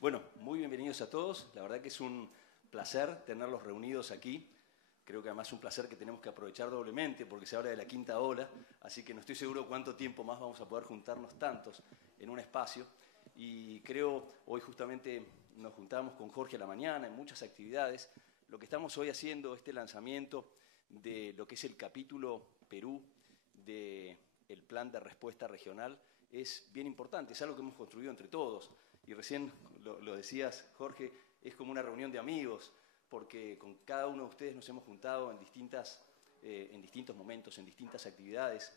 Bueno, muy bienvenidos a todos. La verdad que es un placer tenerlos reunidos aquí. Creo que además es un placer que tenemos que aprovechar doblemente porque se habla de la quinta ola, así que no estoy seguro cuánto tiempo más vamos a poder juntarnos tantos en un espacio. Y creo, hoy justamente nos juntamos con Jorge a la mañana en muchas actividades. Lo que estamos hoy haciendo, este lanzamiento de lo que es el capítulo Perú del Plan de Respuesta Regional, es bien importante, es algo que hemos construido entre todos. Y recién lo decías, Jorge, es como una reunión de amigos, porque con cada uno de ustedes nos hemos juntado en distintos momentos, en distintas actividades,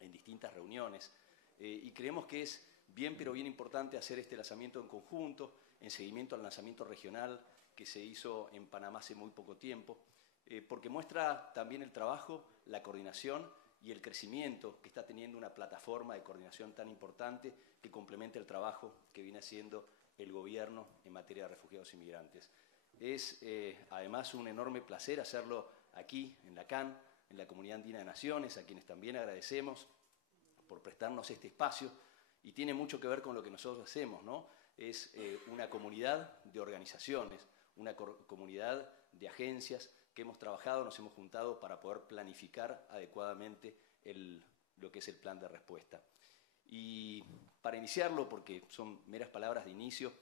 en distintas reuniones. Y creemos que es bien, pero bien importante hacer este lanzamiento en conjunto, en seguimiento al lanzamiento regional que se hizo en Panamá hace muy poco tiempo, porque muestra también el trabajo, la coordinación y el crecimiento que está teniendo una plataforma de coordinación tan importante que complementa el trabajo que viene haciendo el gobierno en materia de refugiados y migrantes. Es además un enorme placer hacerlo aquí, en la CAN, en la Comunidad Andina de Naciones, a quienes también agradecemos por prestarnos este espacio, y tiene mucho que ver con lo que nosotros hacemos, ¿no? Es una comunidad de organizaciones, una comunidad de agencias que hemos trabajado, nos hemos juntado para poder planificar adecuadamente lo que es el plan de respuesta. Y para iniciarlo, porque son meras palabras de inicio,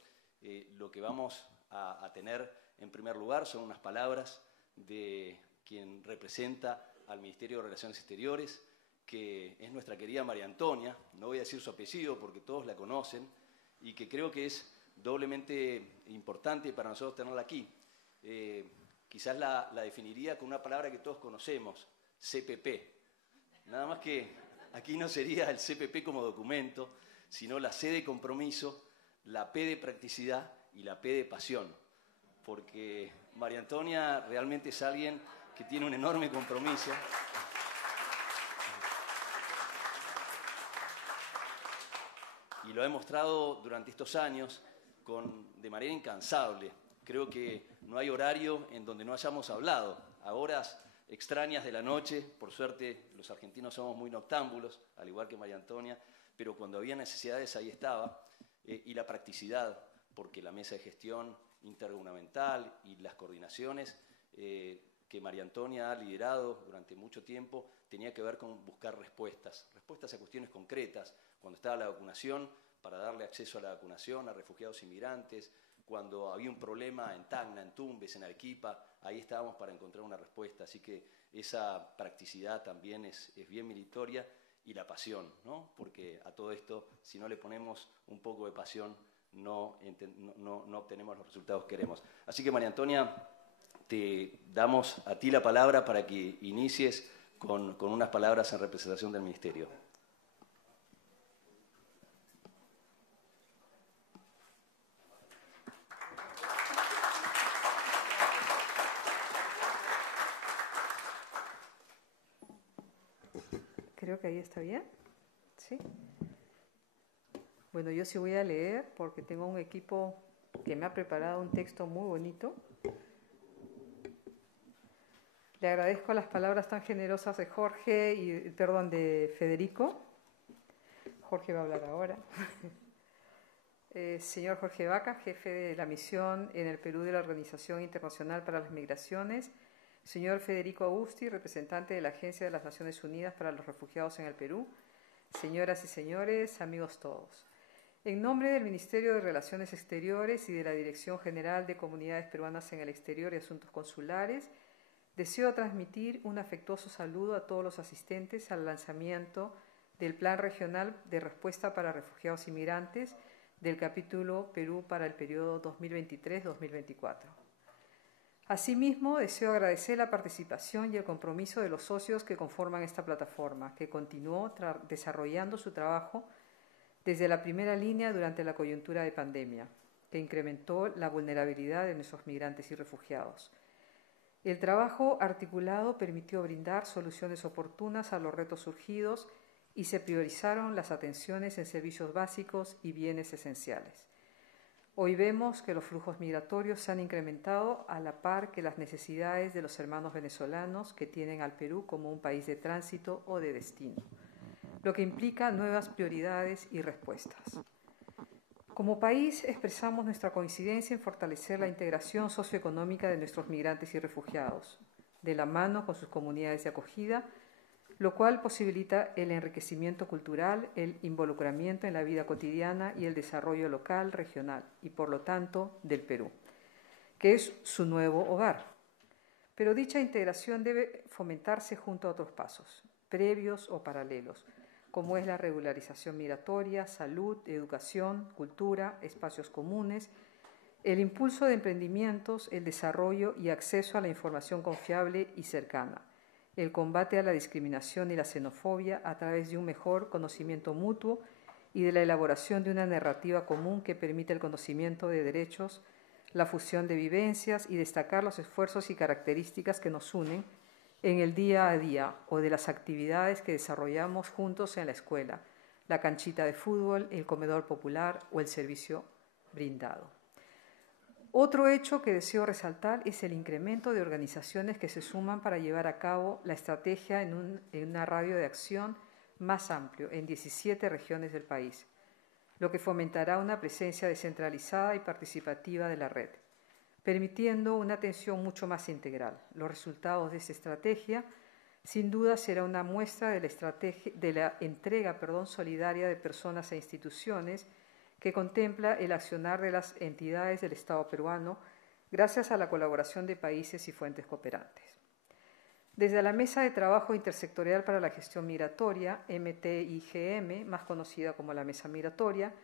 lo que vamos a tener en primer lugar son unas palabras de quien representa al Ministerio de Relaciones Exteriores, que es nuestra querida María Antonia, no voy a decir su apellido porque todos la conocen, y que creo que es doblemente importante para nosotros tenerla aquí. Quizás la definiría con una palabra que todos conocemos, CPP. Nada más que aquí no sería el CPP como documento, sino la C de compromiso, la P de practicidad y la P de pasión. Porque María Antonia realmente es alguien que tiene un enorme compromiso. Y lo ha demostrado durante estos años de manera incansable. Creo que no hay horario en donde no hayamos hablado. A horas extrañas de la noche, por suerte los argentinos somos muy noctámbulos, al igual que María Antonia, pero cuando había necesidades ahí estaba. Y la practicidad, porque la mesa de gestión intergubernamental y las coordinaciones que María Antonia ha liderado durante mucho tiempo tenía que ver con buscar respuestas a cuestiones concretas. Cuando estaba la vacunación, para darle acceso a la vacunación a refugiados y migrantes, cuando había un problema en Tacna, en Tumbes, en Arequipa, ahí estábamos para encontrar una respuesta. Así que esa practicidad también es bien meritoria, y la pasión, ¿no? Porque a todo esto, si no le ponemos un poco de pasión, no obtenemos los resultados que queremos. Así que, María Antonia, te damos a ti la palabra para que inicies con unas palabras en representación del Ministerio. Creo que ahí está bien. ¿Sí? Bueno, yo sí voy a leer porque tengo un equipo que me ha preparado un texto muy bonito. Le agradezco las palabras tan generosas de de Federico. Jorge va a hablar ahora. Señor Jorge Vaca, jefe de la misión en el Perú de la Organización Internacional para las Migraciones. Señor Federico Augusti, representante de la Agencia de las Naciones Unidas para los Refugiados en el Perú. Señoras y señores, amigos todos. En nombre del Ministerio de Relaciones Exteriores y de la Dirección General de Comunidades Peruanas en el Exterior y Asuntos Consulares, deseo transmitir un afectuoso saludo a todos los asistentes al lanzamiento del Plan Regional de Respuesta para Refugiados y Migrantes del capítulo Perú para el periodo 2023-2024. Asimismo, deseo agradecer la participación y el compromiso de los socios que conforman esta plataforma, que continuó desarrollando su trabajo desde la primera línea durante la coyuntura de pandemia, que incrementó la vulnerabilidad de nuestros migrantes y refugiados. El trabajo articulado permitió brindar soluciones oportunas a los retos surgidos y se priorizaron las atenciones en servicios básicos y bienes esenciales. Hoy vemos que los flujos migratorios se han incrementado a la par que las necesidades de los hermanos venezolanos que tienen al Perú como un país de tránsito o de destino, lo que implica nuevas prioridades y respuestas. Como país expresamos nuestra coincidencia en fortalecer la integración socioeconómica de nuestros migrantes y refugiados, de la mano con sus comunidades de acogida, lo cual posibilita el enriquecimiento cultural, el involucramiento en la vida cotidiana y el desarrollo local, regional y, por lo tanto, del Perú, que es su nuevo hogar. Pero dicha integración debe fomentarse junto a otros pasos, previos o paralelos, como es la regularización migratoria, salud, educación, cultura, espacios comunes, el impulso de emprendimientos, el desarrollo y acceso a la información confiable y cercana, el combate a la discriminación y la xenofobia a través de un mejor conocimiento mutuo y de la elaboración de una narrativa común que permita el conocimiento de derechos, la fusión de vivencias y destacar los esfuerzos y características que nos unen en el día a día o de las actividades que desarrollamos juntos en la escuela, la canchita de fútbol, el comedor popular o el servicio brindado. Otro hecho que deseo resaltar es el incremento de organizaciones que se suman para llevar a cabo la estrategia en una radio de acción más amplio en 17 regiones del país, lo que fomentará una presencia descentralizada y participativa de la red, permitiendo una atención mucho más integral. Los resultados de esta estrategia, sin duda, será una muestra de la entrega solidaria de personas e instituciones que contempla el accionar de las entidades del Estado peruano gracias a la colaboración de países y fuentes cooperantes. Desde la Mesa de Trabajo Intersectorial para la Gestión Migratoria, MTIGM, más conocida como la Mesa Migratoria,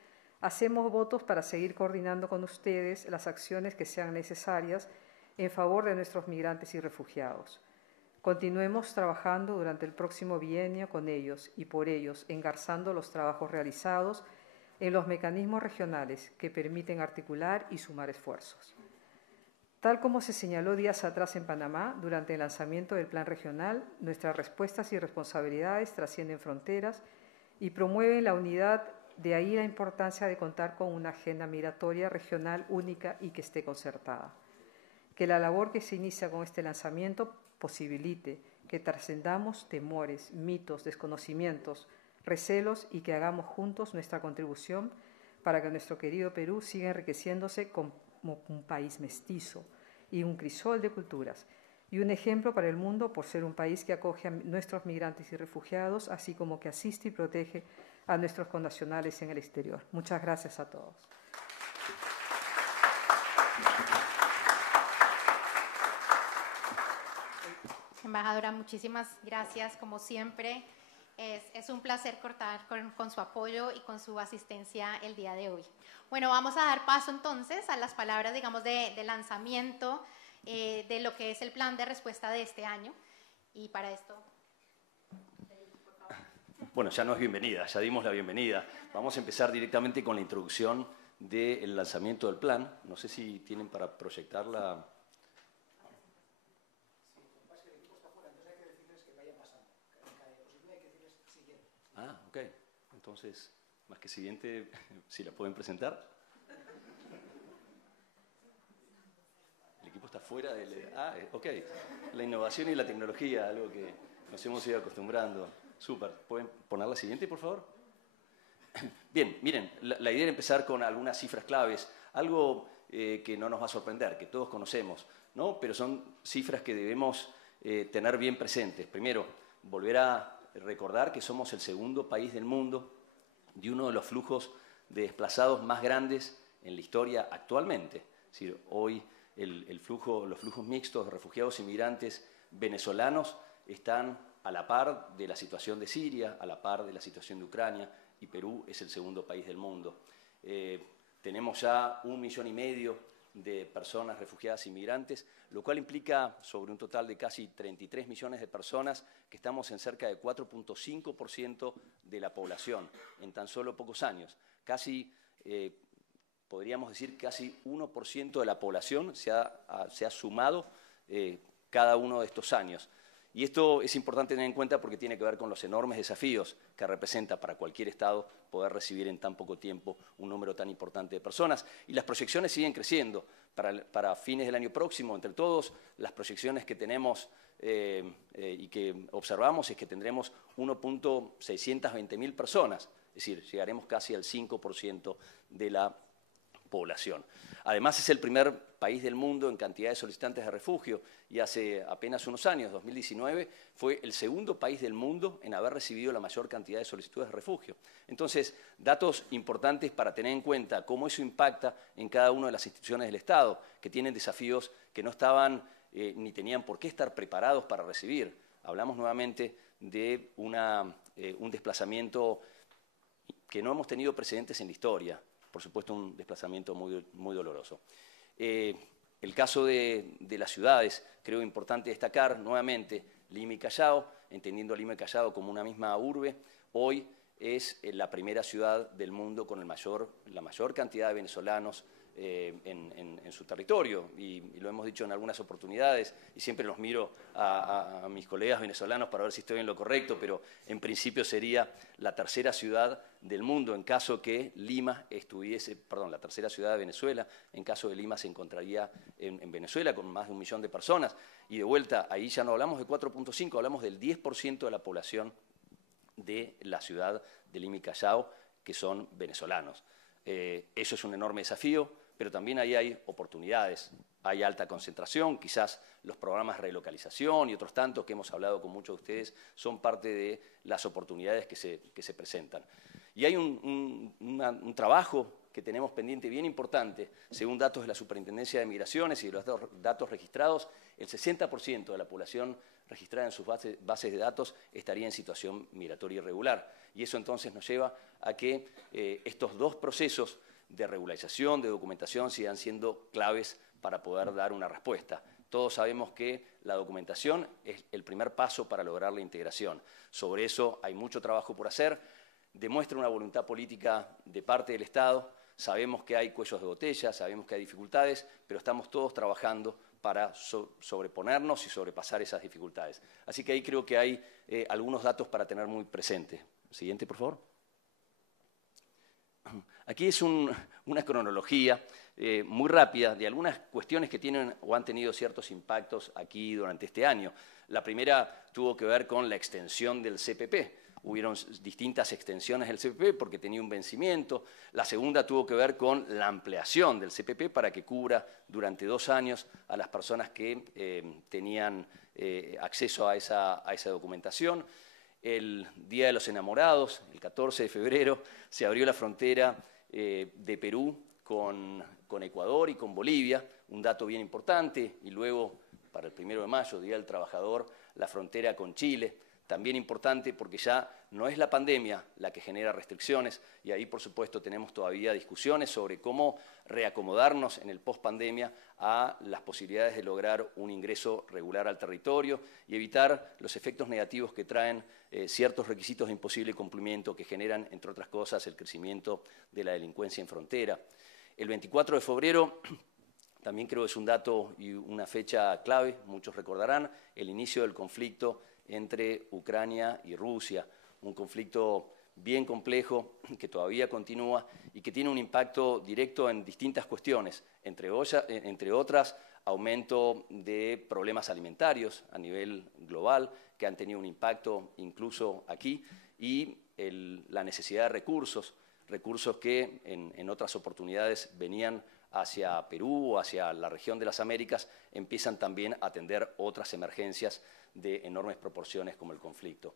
hacemos votos para seguir coordinando con ustedes las acciones que sean necesarias en favor de nuestros migrantes y refugiados. Continuemos trabajando durante el próximo bienio con ellos y por ellos, engarzando los trabajos realizados en los mecanismos regionales que permiten articular y sumar esfuerzos. Tal como se señaló días atrás en Panamá, durante el lanzamiento del Plan Regional, nuestras respuestas y responsabilidades trascienden fronteras y promueven la unidad. De ahí la importancia de contar con una agenda migratoria regional única y que esté concertada. Que la labor que se inicia con este lanzamiento posibilite que trascendamos temores, mitos, desconocimientos, recelos y que hagamos juntos nuestra contribución para que nuestro querido Perú siga enriqueciéndose como un país mestizo y un crisol de culturas y un ejemplo para el mundo por ser un país que acoge a nuestros migrantes y refugiados, así como que asiste y protege a nuestros connacionales en el exterior. Muchas gracias a todos. Embajadora, muchísimas gracias, como siempre. Es un placer contar con su apoyo y con su asistencia el día de hoy. Bueno, vamos a dar paso entonces a las palabras, digamos, de lanzamiento de lo que es el plan de respuesta de este año. Y para esto... Bueno, ya no es bienvenida, ya dimos la bienvenida. Vamos a empezar directamente con la introducción del lanzamiento del plan. No sé si tienen para proyectarla. Ah, ok. Entonces, más que siguiente, si la pueden presentar. El equipo está fuera del... Ah, ok. La innovación y la tecnología, algo que nos hemos ido acostumbrando. Súper. ¿Pueden poner la siguiente, por favor? Bien, miren, la idea era empezar con algunas cifras claves, algo que no nos va a sorprender, que todos conocemos, ¿no? Pero son cifras que debemos tener bien presentes. Primero, volver a recordar que somos el segundo país del mundo de uno de los flujos de desplazados más grandes en la historia actualmente. Es decir, hoy los flujos mixtos de refugiados y migrantes venezolanos están a la par de la situación de Siria, a la par de la situación de Ucrania, y Perú es el segundo país del mundo. Tenemos ya 1,5 millones de personas refugiadas y migrantes, lo cual implica sobre un total de casi 33 millones de personas que estamos en cerca de 4.5% de la población en tan solo pocos años. Casi, podríamos decir, casi 1% de la población se ha sumado cada uno de estos años. Y esto es importante tener en cuenta porque tiene que ver con los enormes desafíos que representa para cualquier Estado poder recibir en tan poco tiempo un número tan importante de personas. Y las proyecciones siguen creciendo. Para fines del año próximo, entre todos, las proyecciones que tenemos y que observamos es que tendremos 1.620.000 personas. Es decir, llegaremos casi al 5% de la población. Además, es el primer país del mundo en cantidad de solicitantes de refugio y hace apenas unos años, 2019, fue el segundo país del mundo en haber recibido la mayor cantidad de solicitudes de refugio. Entonces, datos importantes para tener en cuenta cómo eso impacta en cada una de las instituciones del Estado, que tienen desafíos que no estaban ni tenían por qué estar preparados para recibir. Hablamos nuevamente de un desplazamiento que no hemos tenido precedentes en la historia. Por supuesto, un desplazamiento muy doloroso. El caso de las ciudades, creo importante destacar nuevamente Lima y Callao, entendiendo a Lima y Callao como una misma urbe, hoy es la primera ciudad del mundo con la mayor cantidad de venezolanos en su territorio, y lo hemos dicho en algunas oportunidades, y siempre los miro a mis colegas venezolanos para ver si estoy en lo correcto, pero en principio sería la tercera ciudad del mundo en caso que Lima estuviese, perdón, la tercera ciudad de Venezuela, en caso de Lima se encontraría en Venezuela con más de 1 millón de personas, y de vuelta, ahí ya no hablamos de 4.5, hablamos del 10% de la población de la ciudad de Lima y Callao, que son venezolanos. Eso es un enorme desafío, pero también ahí hay oportunidades, hay alta concentración, quizás los programas de relocalización y otros tantos que hemos hablado con muchos de ustedes son parte de las oportunidades que se presentan. Y hay un trabajo que tenemos pendiente bien importante, según datos de la Superintendencia de Migraciones y de los datos registrados, el 60% de la población registrada en sus bases de datos estaría en situación migratoria irregular. Y eso entonces nos lleva a que estos dos procesos de regularización, de documentación, sigan siendo claves para poder dar una respuesta. Todos sabemos que la documentación es el primer paso para lograr la integración. Sobre eso hay mucho trabajo por hacer. Demuestra una voluntad política de parte del Estado. Sabemos que hay cuellos de botella, sabemos que hay dificultades, pero estamos todos trabajando para sobreponernos y sobrepasar esas dificultades. Así que ahí creo que hay algunos datos para tener muy presente. Siguiente, por favor. Aquí es una cronología muy rápida de algunas cuestiones que tienen o han tenido ciertos impactos aquí durante este año. La primera tuvo que ver con la extensión del CPP. Hubieron distintas extensiones del CPP porque tenía un vencimiento. La segunda tuvo que ver con la ampliación del CPP para que cubra durante 2 años a las personas que tenían acceso a esa documentación. El Día de los Enamorados, el 14 de febrero, se abrió la frontera de Perú con Ecuador y con Bolivia, un dato bien importante, y luego, para el 1 de mayo, Día del Trabajador, la frontera con Chile, también importante porque ya no es la pandemia la que genera restricciones, y ahí, por supuesto, tenemos todavía discusiones sobre cómo reacomodarnos en el post-pandemia a las posibilidades de lograr un ingreso regular al territorio y evitar los efectos negativos que traen ciertos requisitos de imposible cumplimiento que generan, entre otras cosas, el crecimiento de la delincuencia en frontera. El 24 de febrero, también creo que es un dato y una fecha clave, muchos recordarán, el inicio del conflicto entre Ucrania y Rusia, un conflicto bien complejo que todavía continúa y que tiene un impacto directo en distintas cuestiones, entre otras, aumento de problemas alimentarios a nivel global que han tenido un impacto incluso aquí, y la necesidad de recursos que en otras oportunidades venían hacia Perú o hacia la región de las Américas, empiezan también a atender otras emergencias de enormes proporciones como el conflicto.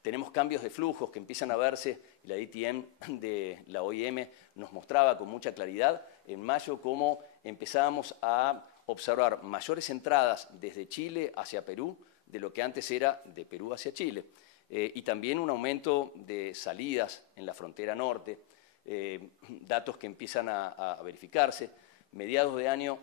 Tenemos cambios de flujos que empiezan a verse, y la DTM de la OIM nos mostraba con mucha claridad en mayo cómo empezábamos a observar mayores entradas desde Chile hacia Perú de lo que antes era de Perú hacia Chile, y también un aumento de salidas en la frontera norte, datos que empiezan a verificarse. Mediados de año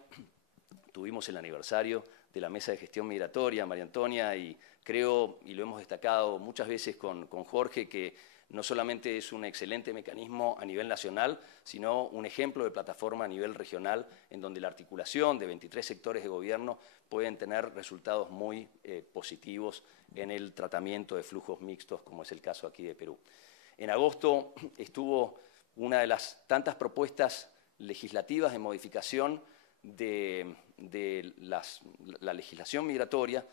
tuvimos el aniversario de la Mesa de Gestión Migratoria, María Antonia, y creo, y lo hemos destacado muchas veces con Jorge, que no solamente es un excelente mecanismo a nivel nacional, sino un ejemplo de plataforma a nivel regional, en donde la articulación de 23 sectores de gobierno pueden tener resultados muy positivos en el tratamiento de flujos mixtos, como es el caso aquí de Perú. En agosto estuvo una de las tantas propuestas legislativas de modificación de la legislación migratoria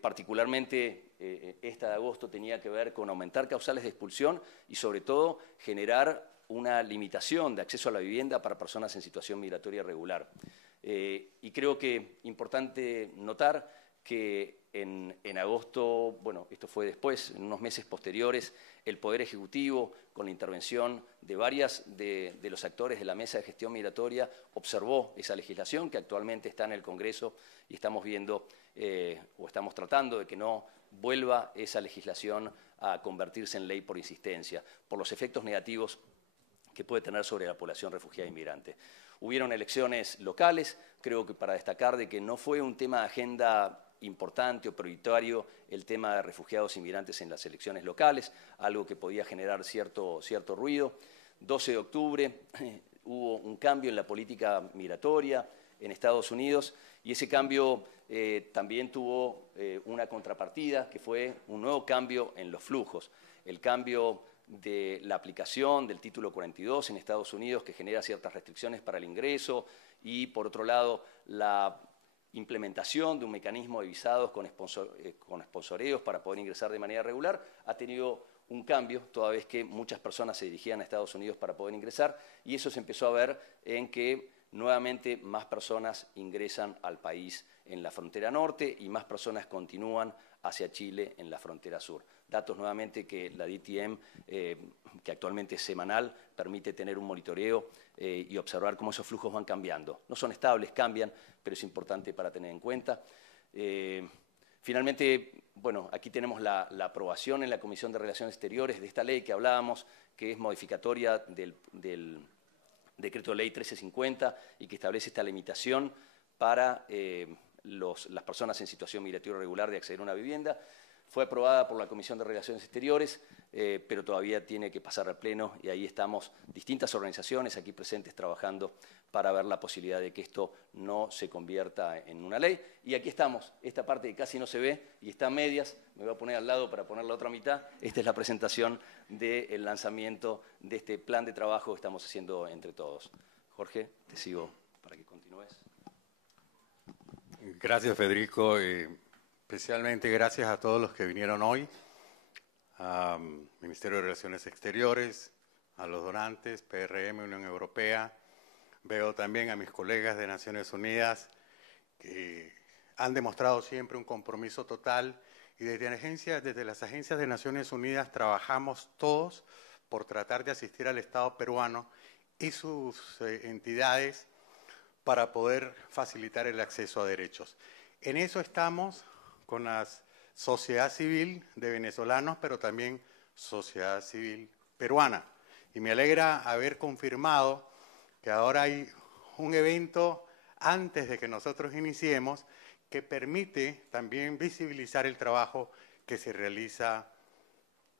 particularmente esta de agosto tenía que ver con aumentar causales de expulsión y sobre todo generar una limitación de acceso a la vivienda para personas en situación migratoria irregular. Y creo que es importante notar que en agosto, bueno, esto fue después, en unos meses posteriores, el Poder Ejecutivo, con la intervención de varios de los actores de la Mesa de Gestión Migratoria, observó esa legislación que actualmente está en el Congreso y estamos viendo o estamos tratando de que no vuelva esa legislación a convertirse en ley por insistencia, por los efectos negativos que puede tener sobre la población refugiada e inmigrante. Hubieron elecciones locales, creo que para destacar de que no fue un tema de agenda importante o prioritario el tema de refugiados e inmigrantes en las elecciones locales, algo que podía generar cierto ruido. 12 de octubre hubo un cambio en la política migratoria en Estados Unidos y ese cambio también tuvo una contrapartida que fue un nuevo cambio en los flujos. El cambio de la aplicación del título 42 en Estados Unidos que genera ciertas restricciones para el ingreso y por otro lado la implementación de un mecanismo de visados con sponsoreos para poder ingresar de manera regular ha tenido un cambio, toda vez que muchas personas se dirigían a Estados Unidos para poder ingresar y eso se empezó a ver en que nuevamente más personas ingresan al país en la frontera norte y más personas continúan hacia Chile en la frontera sur. Datos nuevamente que la DTM, que actualmente es semanal, permite tener un monitoreo y observar cómo esos flujos van cambiando. No son estables, cambian, pero es importante para tener en cuenta. Finalmente, bueno, aquí tenemos la aprobación en la Comisión de Relaciones Exteriores de esta ley que hablábamos, que es modificatoria del Decreto de Ley 1350 y que establece esta limitación para las personas en situación migratoria irregular de acceder a una vivienda. Fue aprobada por la Comisión de Relaciones Exteriores, pero todavía tiene que pasar al Pleno y ahí estamos distintas organizaciones aquí presentes trabajando para ver la posibilidad de que esto no se convierta en una ley. Y aquí estamos, esta parte que casi no se ve y está a medias, me voy a poner al lado para poner la otra mitad. Esta es la presentación del lanzamiento de este plan de trabajo que estamos haciendo entre todos. Jorge, te sigo para que continúes. Gracias, Federico. Especialmente gracias a todos los que vinieron hoy, al Ministerio de Relaciones Exteriores, a los donantes, PRM, Unión Europea. Veo también a mis colegas de Naciones Unidas que han demostrado siempre un compromiso total y desde las agencias de Naciones Unidas trabajamos todos por tratar de asistir al Estado peruano y sus entidades para poder facilitar el acceso a derechos. En eso estamos con la sociedad civil de venezolanos, pero también sociedad civil peruana. Y me alegra haber confirmado que ahora hay un evento antes de que nosotros iniciemos que permite también visibilizar el trabajo que se realiza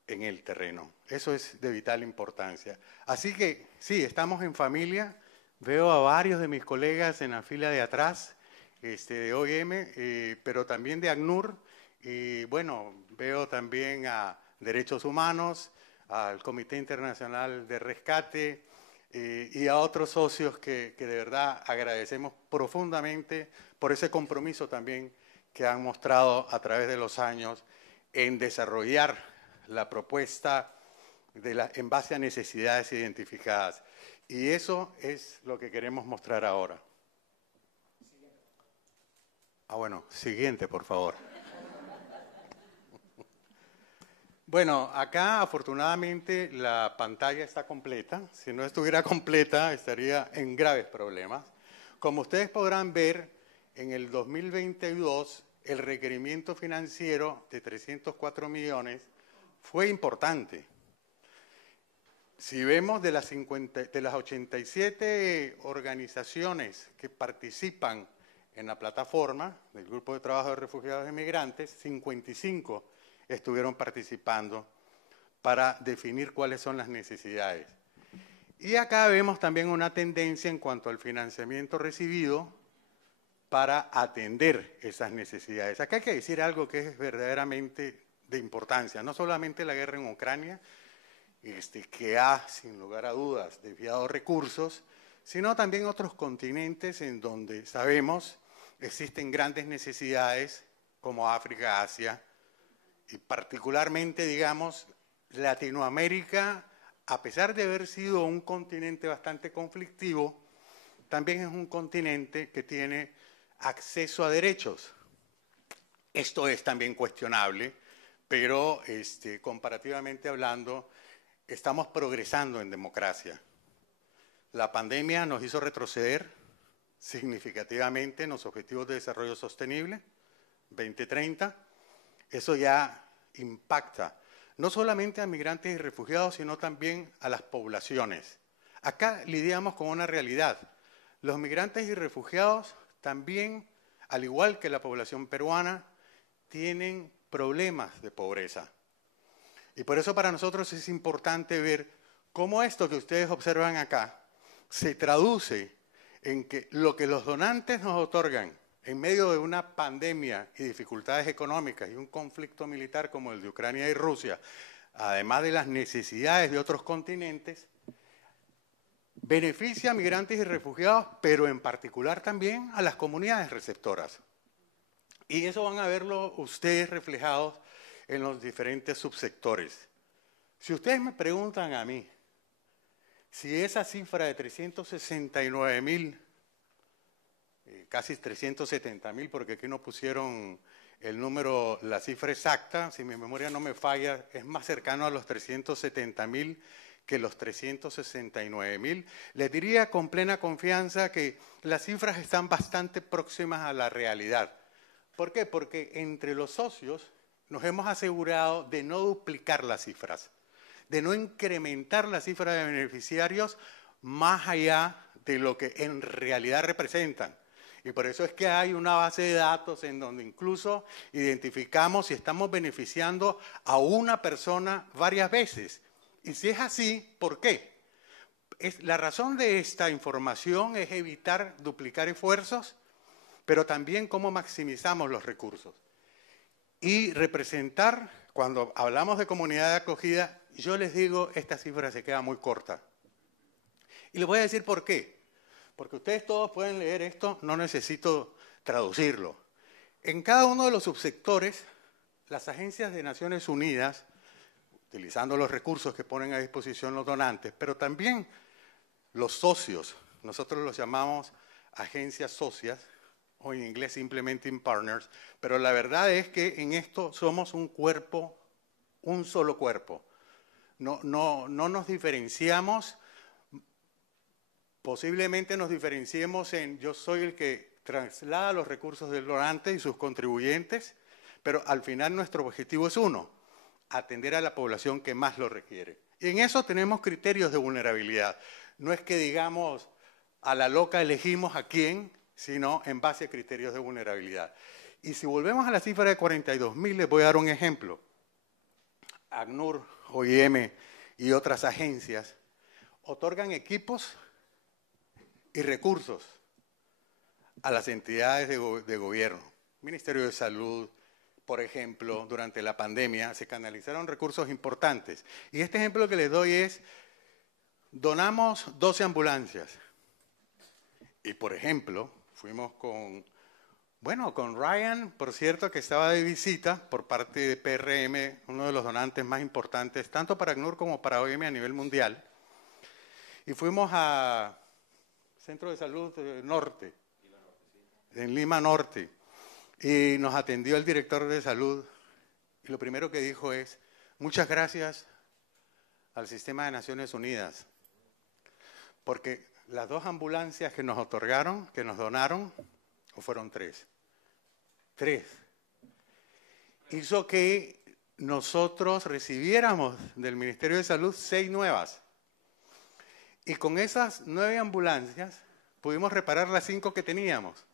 en el terreno. Eso es de vital importancia. Así que sí, estamos en familia. Veo a varios de mis colegas en la fila de atrás, de OIM, pero también de ACNUR, y bueno, veo también a Derechos Humanos, al Comité Internacional de Rescate y a otros socios que de verdad agradecemos profundamente por ese compromiso también que han mostrado a través de los años en desarrollar la propuesta en base a necesidades identificadas. Y eso es lo que queremos mostrar ahora. Bueno, siguiente, por favor. Bueno, acá afortunadamente la pantalla está completa. Si no estuviera completa, estaría en graves problemas. Como ustedes podrán ver, en el 2022, el requerimiento financiero de 304 millones fue importante. Si vemos de las 87 organizaciones que participan en la plataforma del Grupo de Trabajo de Refugiados e Inmigrantes, 55 estuvieron participando para definir cuáles son las necesidades. Y acá vemos también una tendencia en cuanto al financiamiento recibido para atender esas necesidades. Acá hay que decir algo que es verdaderamente de importancia, no solamente la guerra en Ucrania, que ha, sin lugar a dudas, desviado recursos, sino también otros continentes en donde sabemos existen grandes necesidades como África, Asia, y particularmente, digamos, Latinoamérica, a pesar de haber sido un continente bastante conflictivo, también es un continente que tiene acceso a derechos. Esto es también cuestionable, pero comparativamente hablando, estamos progresando en democracia. La pandemia nos hizo retroceder significativamente en los Objetivos de Desarrollo Sostenible 2030. Eso ya impacta no solamente a migrantes y refugiados, sino también a las poblaciones. Acá lidiamos con una realidad. Los migrantes y refugiados también, al igual que la población peruana, tienen problemas de pobreza. Y por eso para nosotros es importante ver cómo esto que ustedes observan acá se traduce en que lo que los donantes nos otorgan en medio de una pandemia y dificultades económicas y un conflicto militar como el de Ucrania y Rusia, además de las necesidades de otros continentes, beneficia a migrantes y refugiados, pero en particular también a las comunidades receptoras. Y eso van a verlo ustedes reflejados en los diferentes subsectores. Si ustedes me preguntan a mí, si esa cifra de 369.000, casi 370.000, porque aquí no pusieron el número, la cifra exacta, si mi memoria no me falla, es más cercano a los 370.000 que los 369.000, les diría con plena confianza que las cifras están bastante próximas a la realidad. ¿Por qué? Porque entre los socios nos hemos asegurado de no duplicar las cifras, de no incrementar la cifra de beneficiarios más allá de lo que en realidad representan. Y por eso es que hay una base de datos en donde incluso identificamos si estamos beneficiando a una persona varias veces. Y si es así, ¿por qué? La razón de esta información es evitar duplicar esfuerzos, pero también cómo maximizamos los recursos. Y representar, cuando hablamos de comunidad de acogida, yo les digo, esta cifra se queda muy corta. Y les voy a decir por qué. Porque ustedes todos pueden leer esto, no necesito traducirlo. En cada uno de los subsectores, las agencias de Naciones Unidas, utilizando los recursos que ponen a disposición los donantes, pero también los socios, nosotros los llamamos agencias socias, o en inglés Implementing Partners, pero la verdad es que en esto somos un cuerpo, un solo cuerpo. No nos diferenciamos. Posiblemente nos diferenciemos en yo soy el que traslada los recursos del donante y sus contribuyentes, pero al final nuestro objetivo es uno, atender a la población que más lo requiere. Y en eso tenemos criterios de vulnerabilidad. No es que digamos a la loca elegimos a quién, sino en base a criterios de vulnerabilidad. Y si volvemos a la cifra de 42.000, les voy a dar un ejemplo. ACNUR, OIM y otras agencias otorgan equipos y recursos a las entidades de gobierno. Ministerio de Salud, por ejemplo, durante la pandemia se canalizaron recursos importantes. Y este ejemplo que les doy es, donamos 12 ambulancias. Y, por ejemplo, fuimos con Ryan, por cierto, que estaba de visita por parte de PRM, uno de los donantes más importantes, tanto para ACNUR como para OIM a nivel mundial. Y fuimos a Centro de Salud Norte, en Lima Norte, y nos atendió el director de salud, y lo primero que dijo es, muchas gracias al Sistema de Naciones Unidas, porque las 2 ambulancias que nos otorgaron, que nos donaron, o fueron 3, hizo que nosotros recibiéramos del Ministerio de Salud 6 nuevas. Y con esas 9 ambulancias pudimos reparar las 5 que teníamos.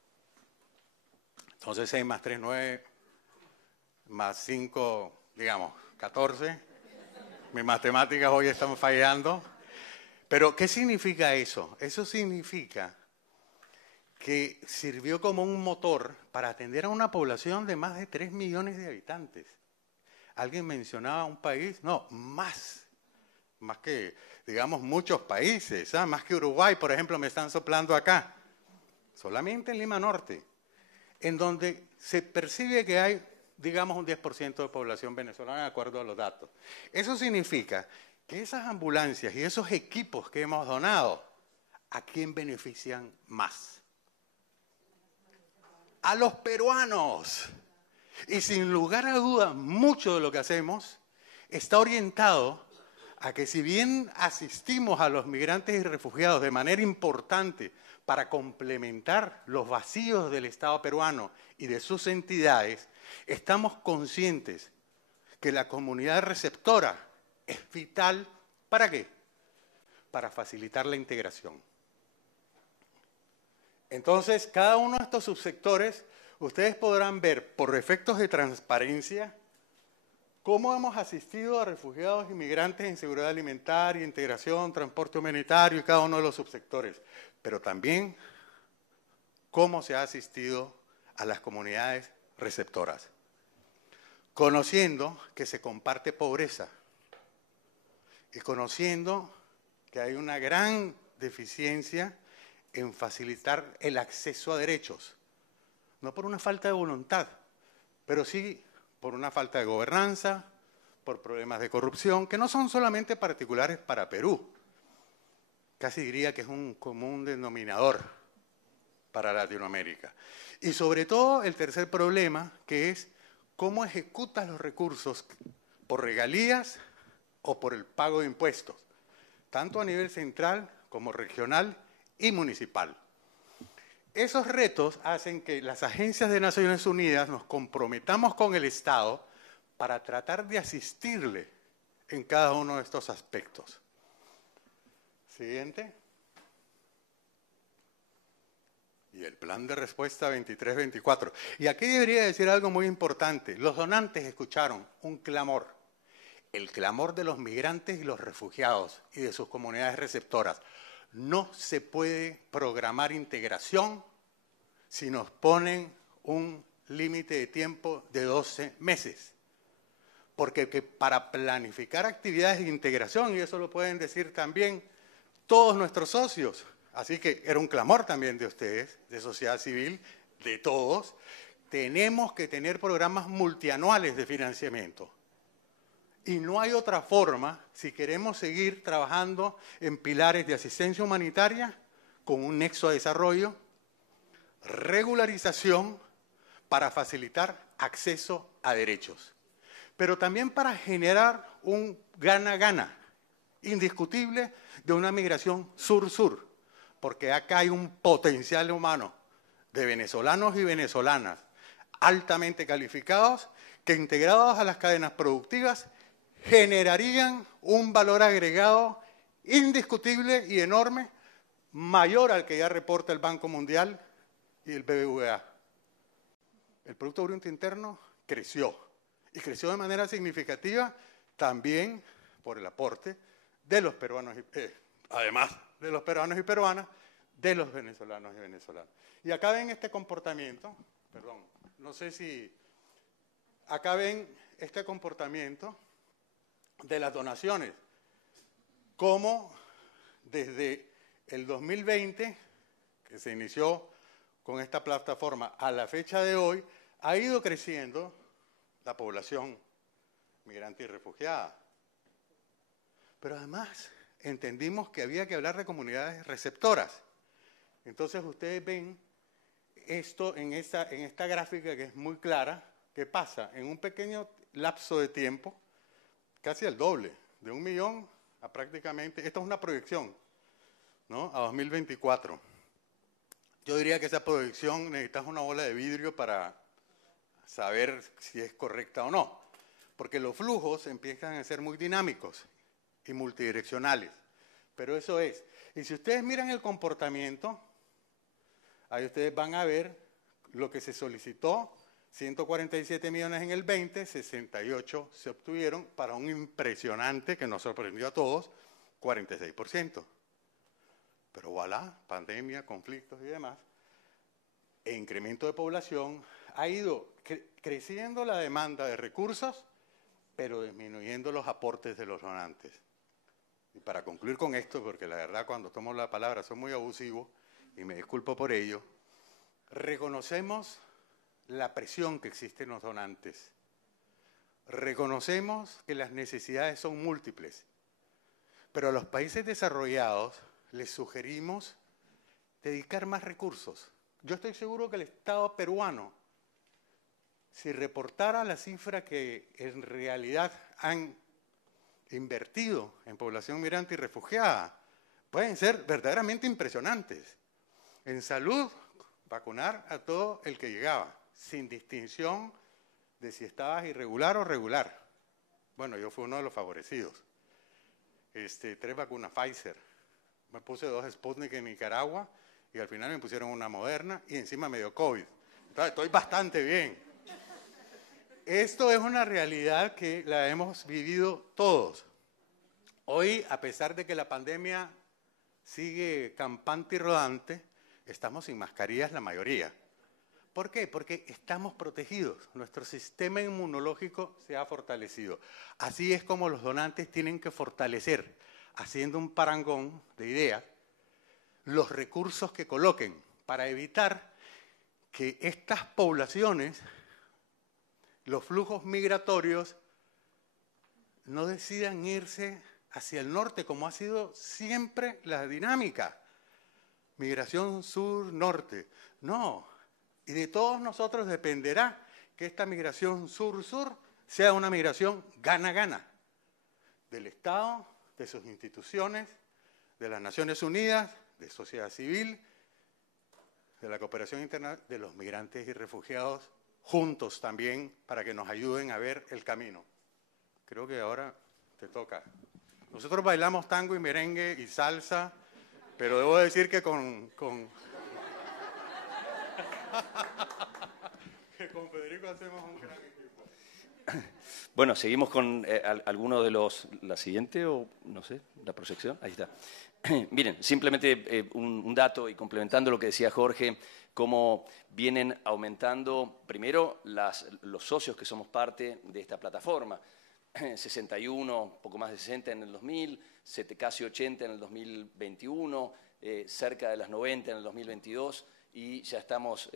Entonces 6 más 3, 9, más 5, digamos, 14. Mis matemáticas hoy están fallando. Pero, ¿qué significa eso? Eso significa que sirvió como un motor para atender a una población de más de 3 millones de habitantes. ¿Alguien mencionaba un país? No, más que, digamos, muchos países, más que Uruguay, por ejemplo, me están soplando acá. Solamente en Lima Norte, en donde se percibe que hay, digamos, un 10% de población venezolana de acuerdo a los datos. Eso significa que esas ambulancias y esos equipos que hemos donado, ¿a quién benefician más? A los peruanos. Y sin lugar a dudas, mucho de lo que hacemos está orientado a que si bien asistimos a los migrantes y refugiados de manera importante para complementar los vacíos del Estado peruano y de sus entidades, estamos conscientes que la comunidad receptora es vital. ¿Para qué? Para facilitar la integración. Entonces, cada uno de estos subsectores, ustedes podrán ver por efectos de transparencia cómo hemos asistido a refugiados y migrantes en seguridad alimentaria, integración, transporte humanitario y cada uno de los subsectores, pero también cómo se ha asistido a las comunidades receptoras, conociendo que se comparte pobreza y conociendo que hay una gran deficiencia en facilitar el acceso a derechos, no por una falta de voluntad, pero sí por una falta de gobernanza, por problemas de corrupción, que no son solamente particulares para Perú. Casi diría que es un común denominador para Latinoamérica. Y sobre todo el tercer problema, que es cómo ejecutas los recursos por regalías o por el pago de impuestos, tanto a nivel central como regional y municipal. Esos retos hacen que las agencias de Naciones Unidas nos comprometamos con el Estado para tratar de asistirle en cada uno de estos aspectos. Siguiente. Y el plan de respuesta 23-24. Y aquí debería decir algo muy importante. Los donantes escucharon un clamor. El clamor de los migrantes y los refugiados y de sus comunidades receptoras. No se puede programar integración si nos ponen un límite de tiempo de 12 meses. Porque para planificar actividades de integración, y eso lo pueden decir también todos nuestros socios, así que era un clamor también de ustedes, de sociedad civil, de todos, tenemos que tener programas multianuales de financiamiento. Y no hay otra forma, si queremos seguir trabajando en pilares de asistencia humanitaria, con un nexo de desarrollo, regularización, para facilitar acceso a derechos. Pero también para generar un gana-gana indiscutible de una migración sur-sur, porque acá hay un potencial humano de venezolanos y venezolanas altamente calificados que integrados a las cadenas productivas generarían un valor agregado indiscutible y enorme, mayor al que ya reporta el Banco Mundial y el BBVA. El Producto Bruto Interno creció, y creció de manera significativa también por el aporte de los peruanos, además de los peruanos y peruanas, de los venezolanos y venezolanas. Y acá ven este comportamiento, perdón, no sé si, acá ven este comportamiento de las donaciones, como desde el 2020, que se inició con esta plataforma, a la fecha de hoy, ha ido creciendo la población migrante y refugiada. Pero además entendimos que había que hablar de comunidades receptoras. Entonces ustedes ven esto en esta gráfica que es muy clara, que pasa en un pequeño lapso de tiempo, casi el doble, de 1 millón a prácticamente, esto es una proyección, ¿no?, a 2024. Yo diría que esa proyección necesitas una bola de vidrio para saber si es correcta o no, porque los flujos empiezan a ser muy dinámicos y multidireccionales, pero eso es. Y si ustedes miran el comportamiento, ahí ustedes van a ver lo que se solicitó, 147 millones en el 20, 68 se obtuvieron para un impresionante, que nos sorprendió a todos, 46%. Pero voilà, pandemia, conflictos y demás, e incremento de población, ha ido creciendo la demanda de recursos, pero disminuyendo los aportes de los donantes. Y para concluir con esto, porque la verdad cuando tomo la palabra soy muy abusivo, y me disculpo por ello, reconocemos la presión que existe en los donantes. Reconocemos que las necesidades son múltiples, pero a los países desarrollados les sugerimos dedicar más recursos. Yo estoy seguro que el Estado peruano, si reportara la cifra que en realidad han invertido en población migrante y refugiada, pueden ser verdaderamente impresionantes. En salud, vacunar a todo el que llegaba, sin distinción de si estabas irregular o regular. Bueno, yo fui uno de los favorecidos. 3 vacunas Pfizer. Me puse 2 Sputnik en Nicaragua y al final me pusieron una Moderna y encima me dio COVID. Entonces, estoy bastante bien. Esto es una realidad que la hemos vivido todos. Hoy, a pesar de que la pandemia sigue campante y rodante, estamos sin mascarillas la mayoría. ¿Por qué? Porque estamos protegidos. Nuestro sistema inmunológico se ha fortalecido. Así es como los donantes tienen que fortalecer, haciendo un parangón de ideas, los recursos que coloquen para evitar que estas poblaciones, los flujos migratorios, no decidan irse hacia el norte, como ha sido siempre la dinámica. Migración sur-norte. No. Y de todos nosotros dependerá que esta migración sur-sur sea una migración gana-gana. Del Estado, de sus instituciones, de las Naciones Unidas, de sociedad civil, de la cooperación internacional, de los migrantes y refugiados, juntos también, para que nos ayuden a ver el camino. Creo que ahora te toca. Nosotros bailamos tango y merengue y salsa, pero debo decir que con Federico hacemos un gran equipo. Bueno, seguimos con alguno de los... ¿La siguiente o no sé, la proyección? Ahí está. Miren, simplemente un dato y complementando lo que decía Jorge, cómo vienen aumentando primero los socios que somos parte de esta plataforma. 61, poco más de 60 en el 2000, casi 80 en el 2021, cerca de las 90 en el 2022 y ya estamos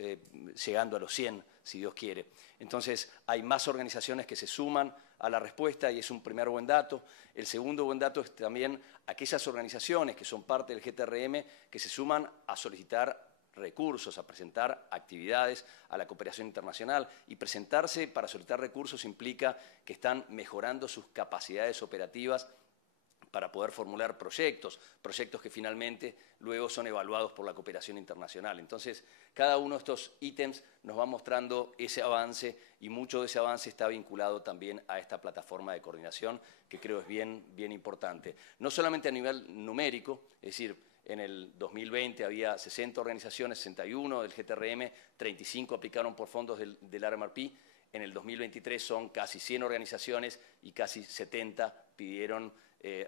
llegando a los 100, si Dios quiere. Entonces, hay más organizaciones que se suman a la respuesta y es un primer buen dato. El segundo buen dato es también aquellas organizaciones que son parte del GTRM que se suman a solicitar recursos, a presentar actividades a la cooperación internacional y presentarse para solicitar recursos implica que están mejorando sus capacidades operativas para poder formular proyectos que finalmente luego son evaluados por la cooperación internacional. Entonces, cada uno de estos ítems nos va mostrando ese avance y mucho de ese avance está vinculado también a esta plataforma de coordinación que creo es bien importante. No solamente a nivel numérico, es decir, en el 2020 había 60 organizaciones, 61 del GTRM, 35 aplicaron por fondos del RMRP. En el 2023 son casi 100 organizaciones y casi 70 pidieron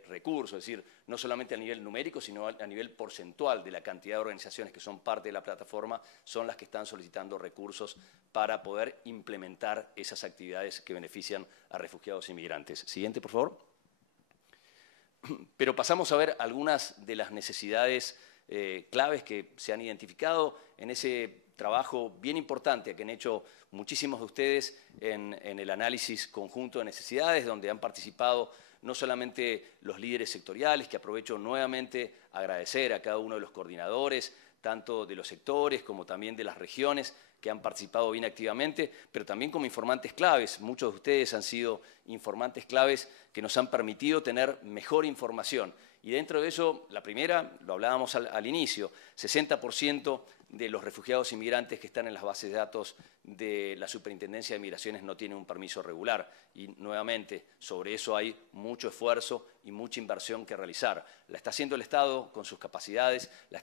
recursos. Es decir, no solamente a nivel numérico, sino a nivel porcentual de la cantidad de organizaciones que son parte de la plataforma son las que están solicitando recursos para poder implementar esas actividades que benefician a refugiados e inmigrantes. Siguiente, por favor. Pero pasamos a ver algunas de las necesidades claves que se han identificado en ese trabajo bien importante que han hecho muchísimos de ustedes en el análisis conjunto de necesidades, donde han participado no solamente los líderes sectoriales, que aprovecho nuevamente agradecer a cada uno de los coordinadores, tanto de los sectores como también de las regiones, que han participado bien activamente, pero también como informantes claves. Muchos de ustedes han sido informantes claves que nos han permitido tener mejor información. Y dentro de eso, la primera, lo hablábamos al inicio, 60% de los refugiados inmigrantes que están en las bases de datos de la Superintendencia de Migraciones no tienen un permiso regular. Y nuevamente, sobre eso hay mucho esfuerzo y mucha inversión que realizar. La está haciendo el Estado con sus capacidades, la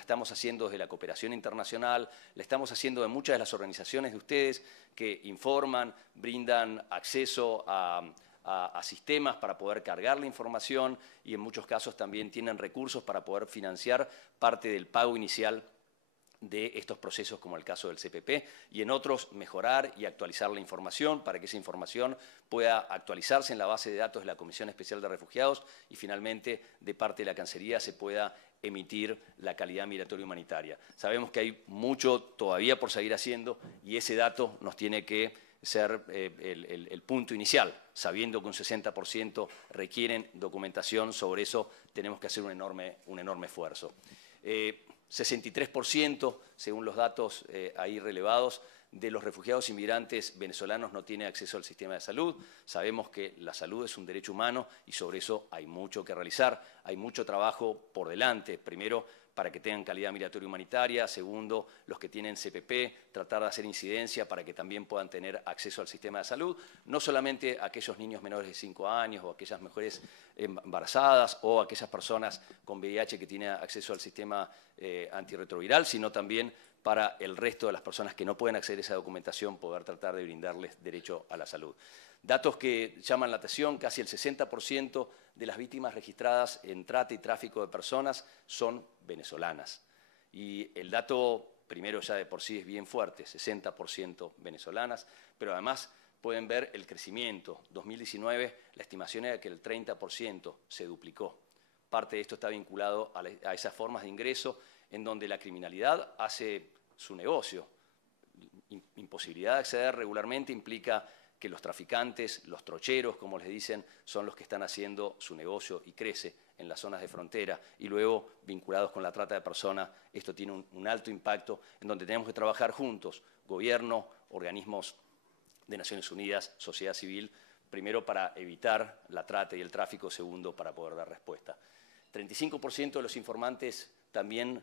estamos haciendo desde la cooperación internacional, la estamos haciendo de muchas de las organizaciones de ustedes que informan, brindan acceso a sistemas para poder cargar la información y en muchos casos también tienen recursos para poder financiar parte del pago inicial de estos procesos como el caso del CPP, y en otros mejorar y actualizar la información para que esa información pueda actualizarse en la base de datos de la Comisión Especial de Refugiados y finalmente de parte de la Cancillería se pueda emitir la calidad migratoria humanitaria. Sabemos que hay mucho todavía por seguir haciendo y ese dato nos tiene que ser el punto inicial, sabiendo que un 60% requieren documentación, sobre eso tenemos que hacer un enorme esfuerzo. 63%, según los datos ahí relevados, de los refugiados inmigrantes venezolanos no tiene acceso al sistema de salud. Sabemos que la salud es un derecho humano y sobre eso hay mucho que realizar. Hay mucho trabajo por delante. Primero, para que tengan calidad migratoria humanitaria. Segundo, los que tienen CPP, tratar de hacer incidencia para que también puedan tener acceso al sistema de salud. No solamente aquellos niños menores de 5 años o aquellas mujeres embarazadas o aquellas personas con VIH que tienen acceso al sistema antirretroviral, sino también para el resto de las personas que no pueden acceder a esa documentación, poder tratar de brindarles derecho a la salud. Datos que llaman la atención, casi el 60% de las víctimas registradas en trata y tráfico de personas son venezolanas. Y el dato, primero ya de por sí es bien fuerte, 60% venezolanas, pero además pueden ver el crecimiento. 2019, la estimación era que el 30% se duplicó. Parte de esto está vinculado a esas formas de ingreso en donde la criminalidad hace su negocio. Imposibilidad de acceder regularmente implica que los traficantes, los trocheros, como les dicen, son los que están haciendo su negocio y crece en las zonas de frontera. Y luego, vinculados con la trata de personas, esto tiene un alto impacto en donde tenemos que trabajar juntos, gobierno, organismos de Naciones Unidas, sociedad civil, primero para evitar la trata y el tráfico, segundo para poder dar respuesta. 35% de los informantes también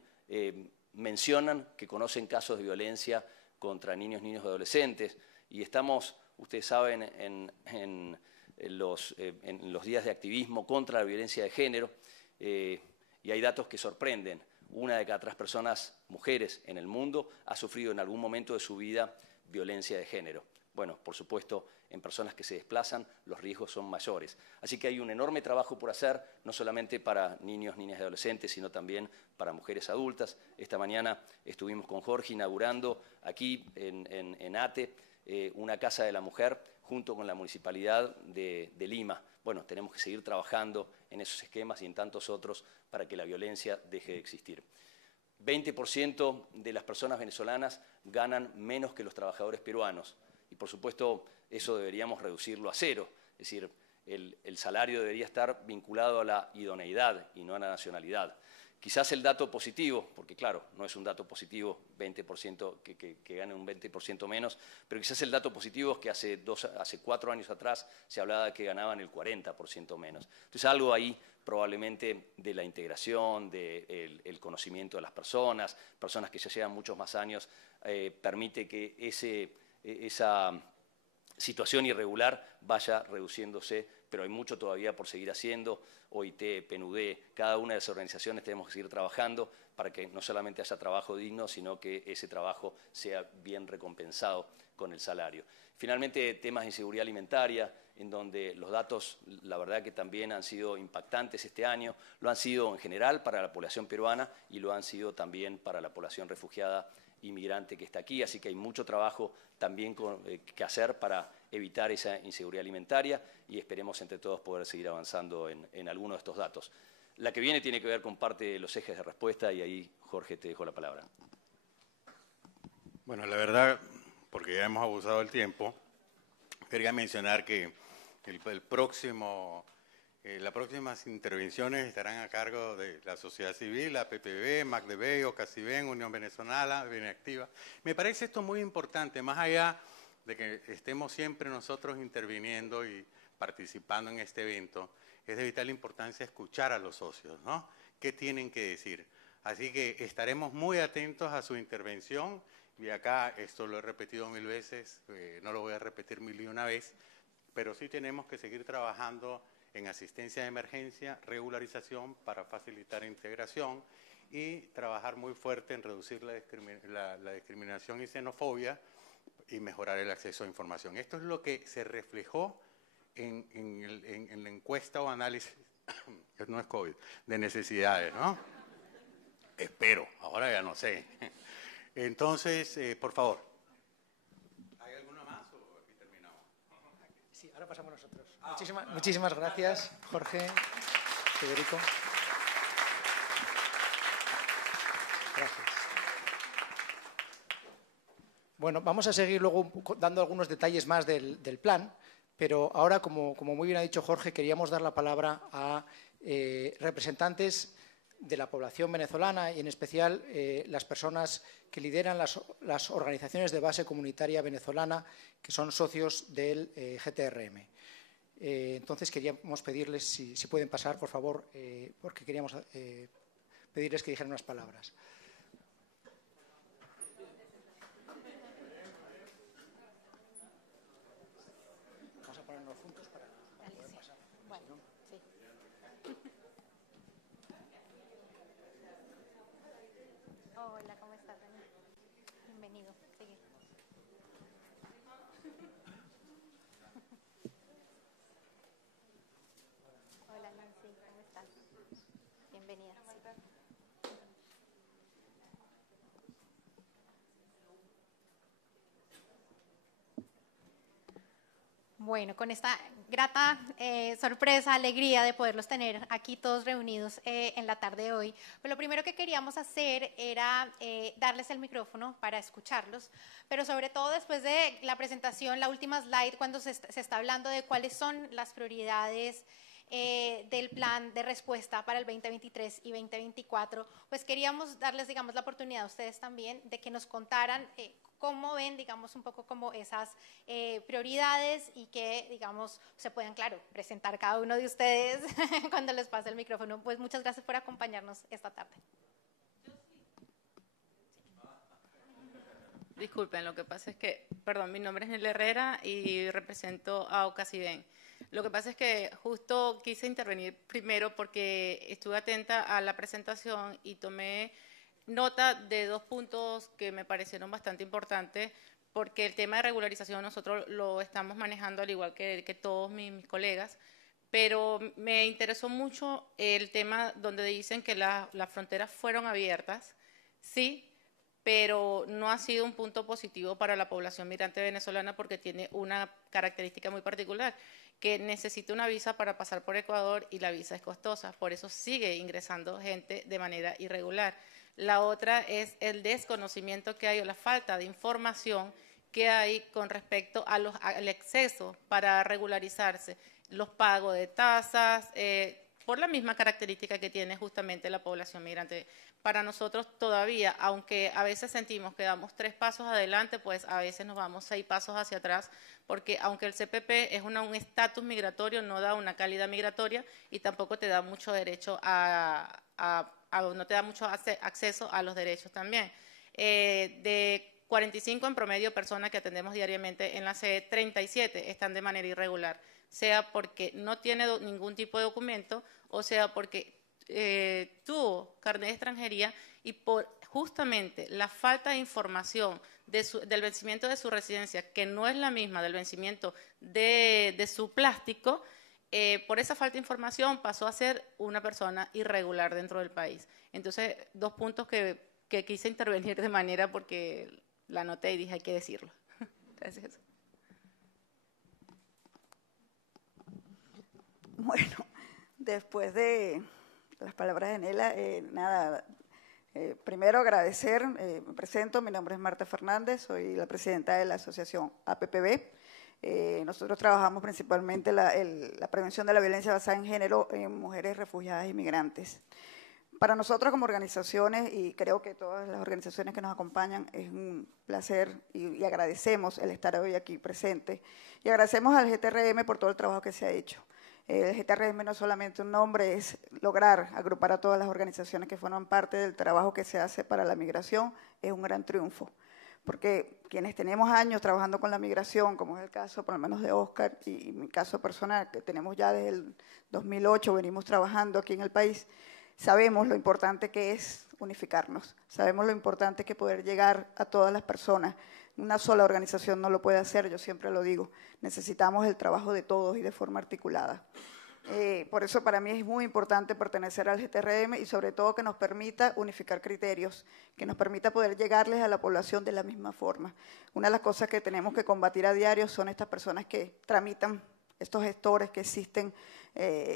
mencionan que conocen casos de violencia contra niños y adolescentes y estamos, ustedes saben, en los días de activismo contra la violencia de género y hay datos que sorprenden. 1 de cada 3 personas, mujeres en el mundo, ha sufrido en algún momento de su vida violencia de género. Bueno, por supuesto, en personas que se desplazan, los riesgos son mayores. Así que hay un enorme trabajo por hacer, no solamente para niños, niñas y adolescentes, sino también para mujeres adultas. Esta mañana estuvimos con Jorge inaugurando aquí en ATE una Casa de la Mujer junto con la Municipalidad de Lima. Bueno, tenemos que seguir trabajando en esos esquemas y en tantos otros para que la violencia deje de existir. 20% de las personas venezolanas ganan menos que los trabajadores peruanos. Y, por supuesto, eso deberíamos reducirlo a 0. Es decir, el salario debería estar vinculado a la idoneidad y no a la nacionalidad. Quizás el dato positivo, porque claro, no es un dato positivo 20% que gane un 20% menos, pero quizás el dato positivo es que hace 4 años atrás se hablaba de que ganaban el 40% menos. Entonces algo ahí probablemente de la integración, del conocimiento de las personas que ya llevan muchos más años, permite que esa situación irregular vaya reduciéndose, pero hay mucho todavía por seguir haciendo. OIT, PNUD, cada una de las organizaciones tenemos que seguir trabajando para que no solamente haya trabajo digno, sino que ese trabajo sea bien recompensado con el salario. Finalmente, temas de inseguridad alimentaria, en donde los datos, la verdad que también han sido impactantes este año, lo han sido en general para la población peruana y lo han sido también para la población refugiada inmigrante que está aquí, así que hay mucho trabajo también que hacer para evitar esa inseguridad alimentaria y esperemos entre todos poder seguir avanzando en algunos de estos datos. La que viene tiene que ver con parte de los ejes de respuesta y ahí, Jorge, te dejo la palabra. Bueno, la verdad, porque ya hemos abusado del tiempo, quería mencionar que las próximas intervenciones estarán a cargo de la sociedad civil, la PPB, MACDB, OCACIBEN, Unión Venezolana, Benactiva. Me parece esto muy importante, más allá de que estemos siempre nosotros interviniendo y participando en este evento, es de vital importancia escuchar a los socios, ¿no? ¿Qué tienen que decir? Así que estaremos muy atentos a su intervención y acá esto lo he repetido 1000 veces, no lo voy a repetir 1001 vez, pero sí tenemos que seguir trabajando en asistencia de emergencia, regularización para facilitar integración y trabajar muy fuerte en reducir la discriminación y xenofobia y mejorar el acceso a información. Esto es lo que se reflejó en la encuesta o análisis, no es COVID, de necesidades, ¿no? Espero, ahora ya no sé. Entonces, por favor. ¿Hay alguno más o aquí terminamos? Sí, ahora pasamos nosotros. Muchísimas gracias, Jorge, Federico. Gracias. Bueno, vamos a seguir luego dando algunos detalles más del plan, pero ahora, como muy bien ha dicho Jorge, queríamos dar la palabra a representantes de la población venezolana y en especial las personas que lideran las organizaciones de base comunitaria venezolana que son socios del GTRM. Entonces queríamos pedirles si pueden pasar, por favor, porque queríamos pedirles que dijeran unas palabras. Vamos a ponernos juntos para poder pasar. Bueno, sí. Hola, ¿cómo estás, Dani? Bienvenido. Sigue. Hola, Nancy, ¿cómo estás? Bienvenida. Sí. Bueno, con esta grata sorpresa, alegría de poderlos tener aquí todos reunidos en la tarde de hoy, pues lo primero que queríamos hacer era darles el micrófono para escucharlos, pero sobre todo después de la presentación, la última slide, cuando se está hablando de cuáles son las prioridades del plan de respuesta para el 2023 y 2024, pues queríamos darles, digamos, la oportunidad a ustedes también de que nos contaran cómo ven, digamos, un poco como esas prioridades y que, digamos, se puedan, claro, presentar cada uno de ustedes cuando les pase el micrófono. Pues muchas gracias por acompañarnos esta tarde. Disculpen, lo que pasa es que, perdón, mi nombre es Nelly Herrera y represento a Ocasiben. Lo que pasa es que justo quise intervenir primero porque estuve atenta a la presentación y tomé nota de dos puntos que me parecieron bastante importantes, porque el tema de regularización nosotros lo estamos manejando al igual que todos mis colegas, pero me interesó mucho el tema donde dicen que las fronteras fueron abiertas, sí, pero no ha sido un punto positivo para la población migrante venezolana porque tiene una característica muy particular, que necesita una visa para pasar por Ecuador y la visa es costosa, por eso sigue ingresando gente de manera irregular. La otra es el desconocimiento que hay o la falta de información que hay con respecto a al exceso para regularizarse, los pagos de tasas, por la misma característica que tiene justamente la población migrante. Para nosotros todavía, aunque a veces sentimos que damos 3 pasos adelante, pues a veces nos vamos 6 pasos hacia atrás, porque aunque el CPP es un estatus migratorio, no da una calidad migratoria y tampoco te da mucho derecho no te da mucho acceso a los derechos también. De 45 en promedio personas que atendemos diariamente en la sede, 37 están de manera irregular, sea porque no tiene ningún tipo de documento o sea porque tuvo carnet de extranjería y por justamente la falta de información del vencimiento de su residencia, que no es la misma del vencimiento de su plástico, por esa falta de información pasó a ser una persona irregular dentro del país. Entonces, 2 puntos que quise intervenir de manera porque la anoté y dije hay que decirlo. Gracias. Bueno, después de las palabras de Nela, nada, primero agradecer, me presento, mi nombre es Marta Fernández, soy la presidenta de la asociación APPB. Nosotros trabajamos principalmente la prevención de la violencia basada en género en mujeres refugiadas y migrantes. Para nosotros como organizaciones, y creo que todas las organizaciones que nos acompañan, es un placer y agradecemos el estar hoy aquí presente. Y agradecemos al GTRM por todo el trabajo que se ha hecho. El GTRM no es solamente un nombre, es lograr agrupar a todas las organizaciones que forman parte del trabajo que se hace para la migración, es un gran triunfo. Porque quienes tenemos años trabajando con la migración, como es el caso por lo menos de Oscar y mi caso personal, que tenemos ya desde el 2008, venimos trabajando aquí en el país, sabemos lo importante que es unificarnos, sabemos lo importante que poder llegar a todas las personas. Una sola organización no lo puede hacer, yo siempre lo digo, necesitamos el trabajo de todos y de forma articulada. Por eso para mí es muy importante pertenecer al GTRM y sobre todo que nos permita unificar criterios, que nos permita poder llegarles a la población de la misma forma. Una de las cosas que tenemos que combatir a diario son estas personas que tramitan, estos gestores que existen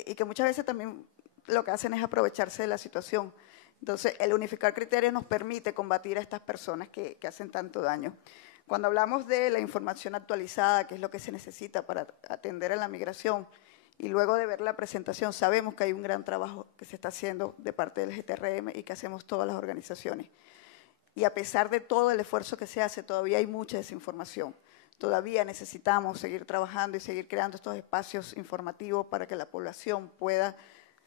y que muchas veces también lo que hacen es aprovecharse de la situación. Entonces, el unificar criterios nos permite combatir a estas personas que hacen tanto daño. Cuando hablamos de la información actualizada, que es lo que se necesita para atender a la migración, y luego de ver la presentación sabemos que hay un gran trabajo que se está haciendo de parte del GTRM y que hacemos todas las organizaciones. Y a pesar de todo el esfuerzo que se hace, todavía hay mucha desinformación. Todavía necesitamos seguir trabajando y seguir creando estos espacios informativos para que la población pueda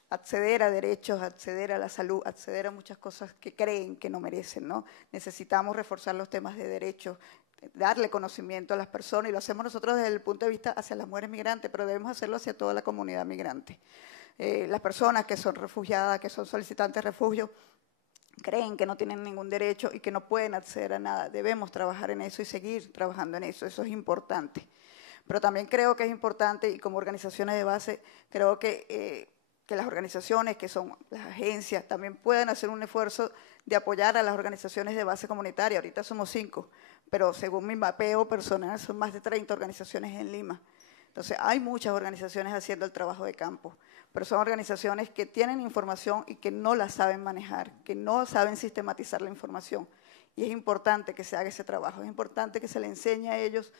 acceder a derechos, acceder a la salud, acceder a muchas cosas que creen que no merecen, ¿no? Necesitamos reforzar los temas de derechos, darle conocimiento a las personas, y lo hacemos nosotros desde el punto de vista hacia las mujeres migrantes, pero debemos hacerlo hacia toda la comunidad migrante. Las personas que son refugiadas, que son solicitantes de refugio, creen que no tienen ningún derecho y que no pueden acceder a nada. Debemos trabajar en eso y seguir trabajando en eso, eso es importante. Pero también creo que es importante, y como organizaciones de base, creo que las organizaciones, que son las agencias, también pueden hacer un esfuerzo de apoyar a las organizaciones de base comunitaria. Ahorita somos 5, pero según mi mapeo personal son más de 30 organizaciones en Lima. Entonces, hay muchas organizaciones haciendo el trabajo de campo, pero son organizaciones que tienen información y que no la saben manejar, que no saben sistematizar la información. Y es importante que se haga ese trabajo, es importante que se le enseñe a ellos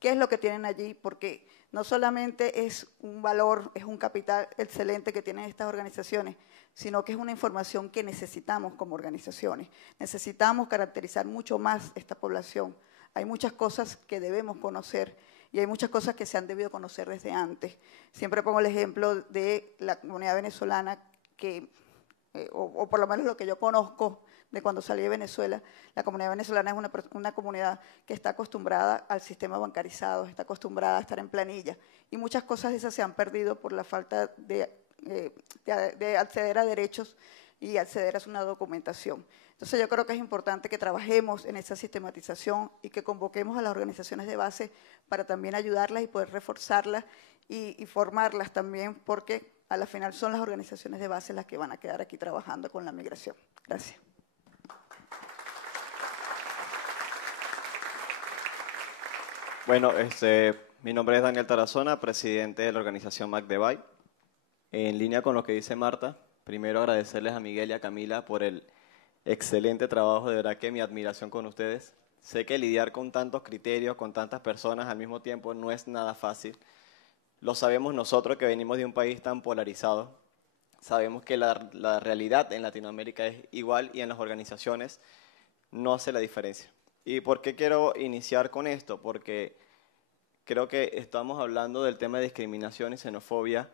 qué es lo que tienen allí, porque no solamente es un valor, es un capital excelente que tienen estas organizaciones, sino que es una información que necesitamos como organizaciones. Necesitamos caracterizar mucho más esta población. Hay muchas cosas que debemos conocer y hay muchas cosas que se han debido conocer desde antes. Siempre pongo el ejemplo de la comunidad venezolana, que, o por lo menos lo que yo conozco de cuando salí de Venezuela. La comunidad venezolana es una comunidad que está acostumbrada al sistema bancarizado, está acostumbrada a estar en planilla, y muchas cosas de esas se han perdido por la falta de acceder a derechos y acceder a una documentación. Entonces yo creo que es importante que trabajemos en esa sistematización y que convoquemos a las organizaciones de base para también ayudarlas y poder reforzarlas y formarlas también, porque a la final son las organizaciones de base las que van a quedar aquí trabajando con la migración. Gracias. Bueno, mi nombre es Daniel Tarazona, presidente de la organización MACDEBAI. En línea con lo que dice Marta, primero agradecerles a Miguel y a Camila por el excelente trabajo, de verdad que mi admiración con ustedes. Sé que lidiar con tantos criterios, con tantas personas al mismo tiempo no es nada fácil. Lo sabemos nosotros que venimos de un país tan polarizado. Sabemos que la realidad en Latinoamérica es igual y en las organizaciones no hace la diferencia. ¿Y por qué quiero iniciar con esto? Porque creo que estamos hablando del tema de discriminación y xenofobia,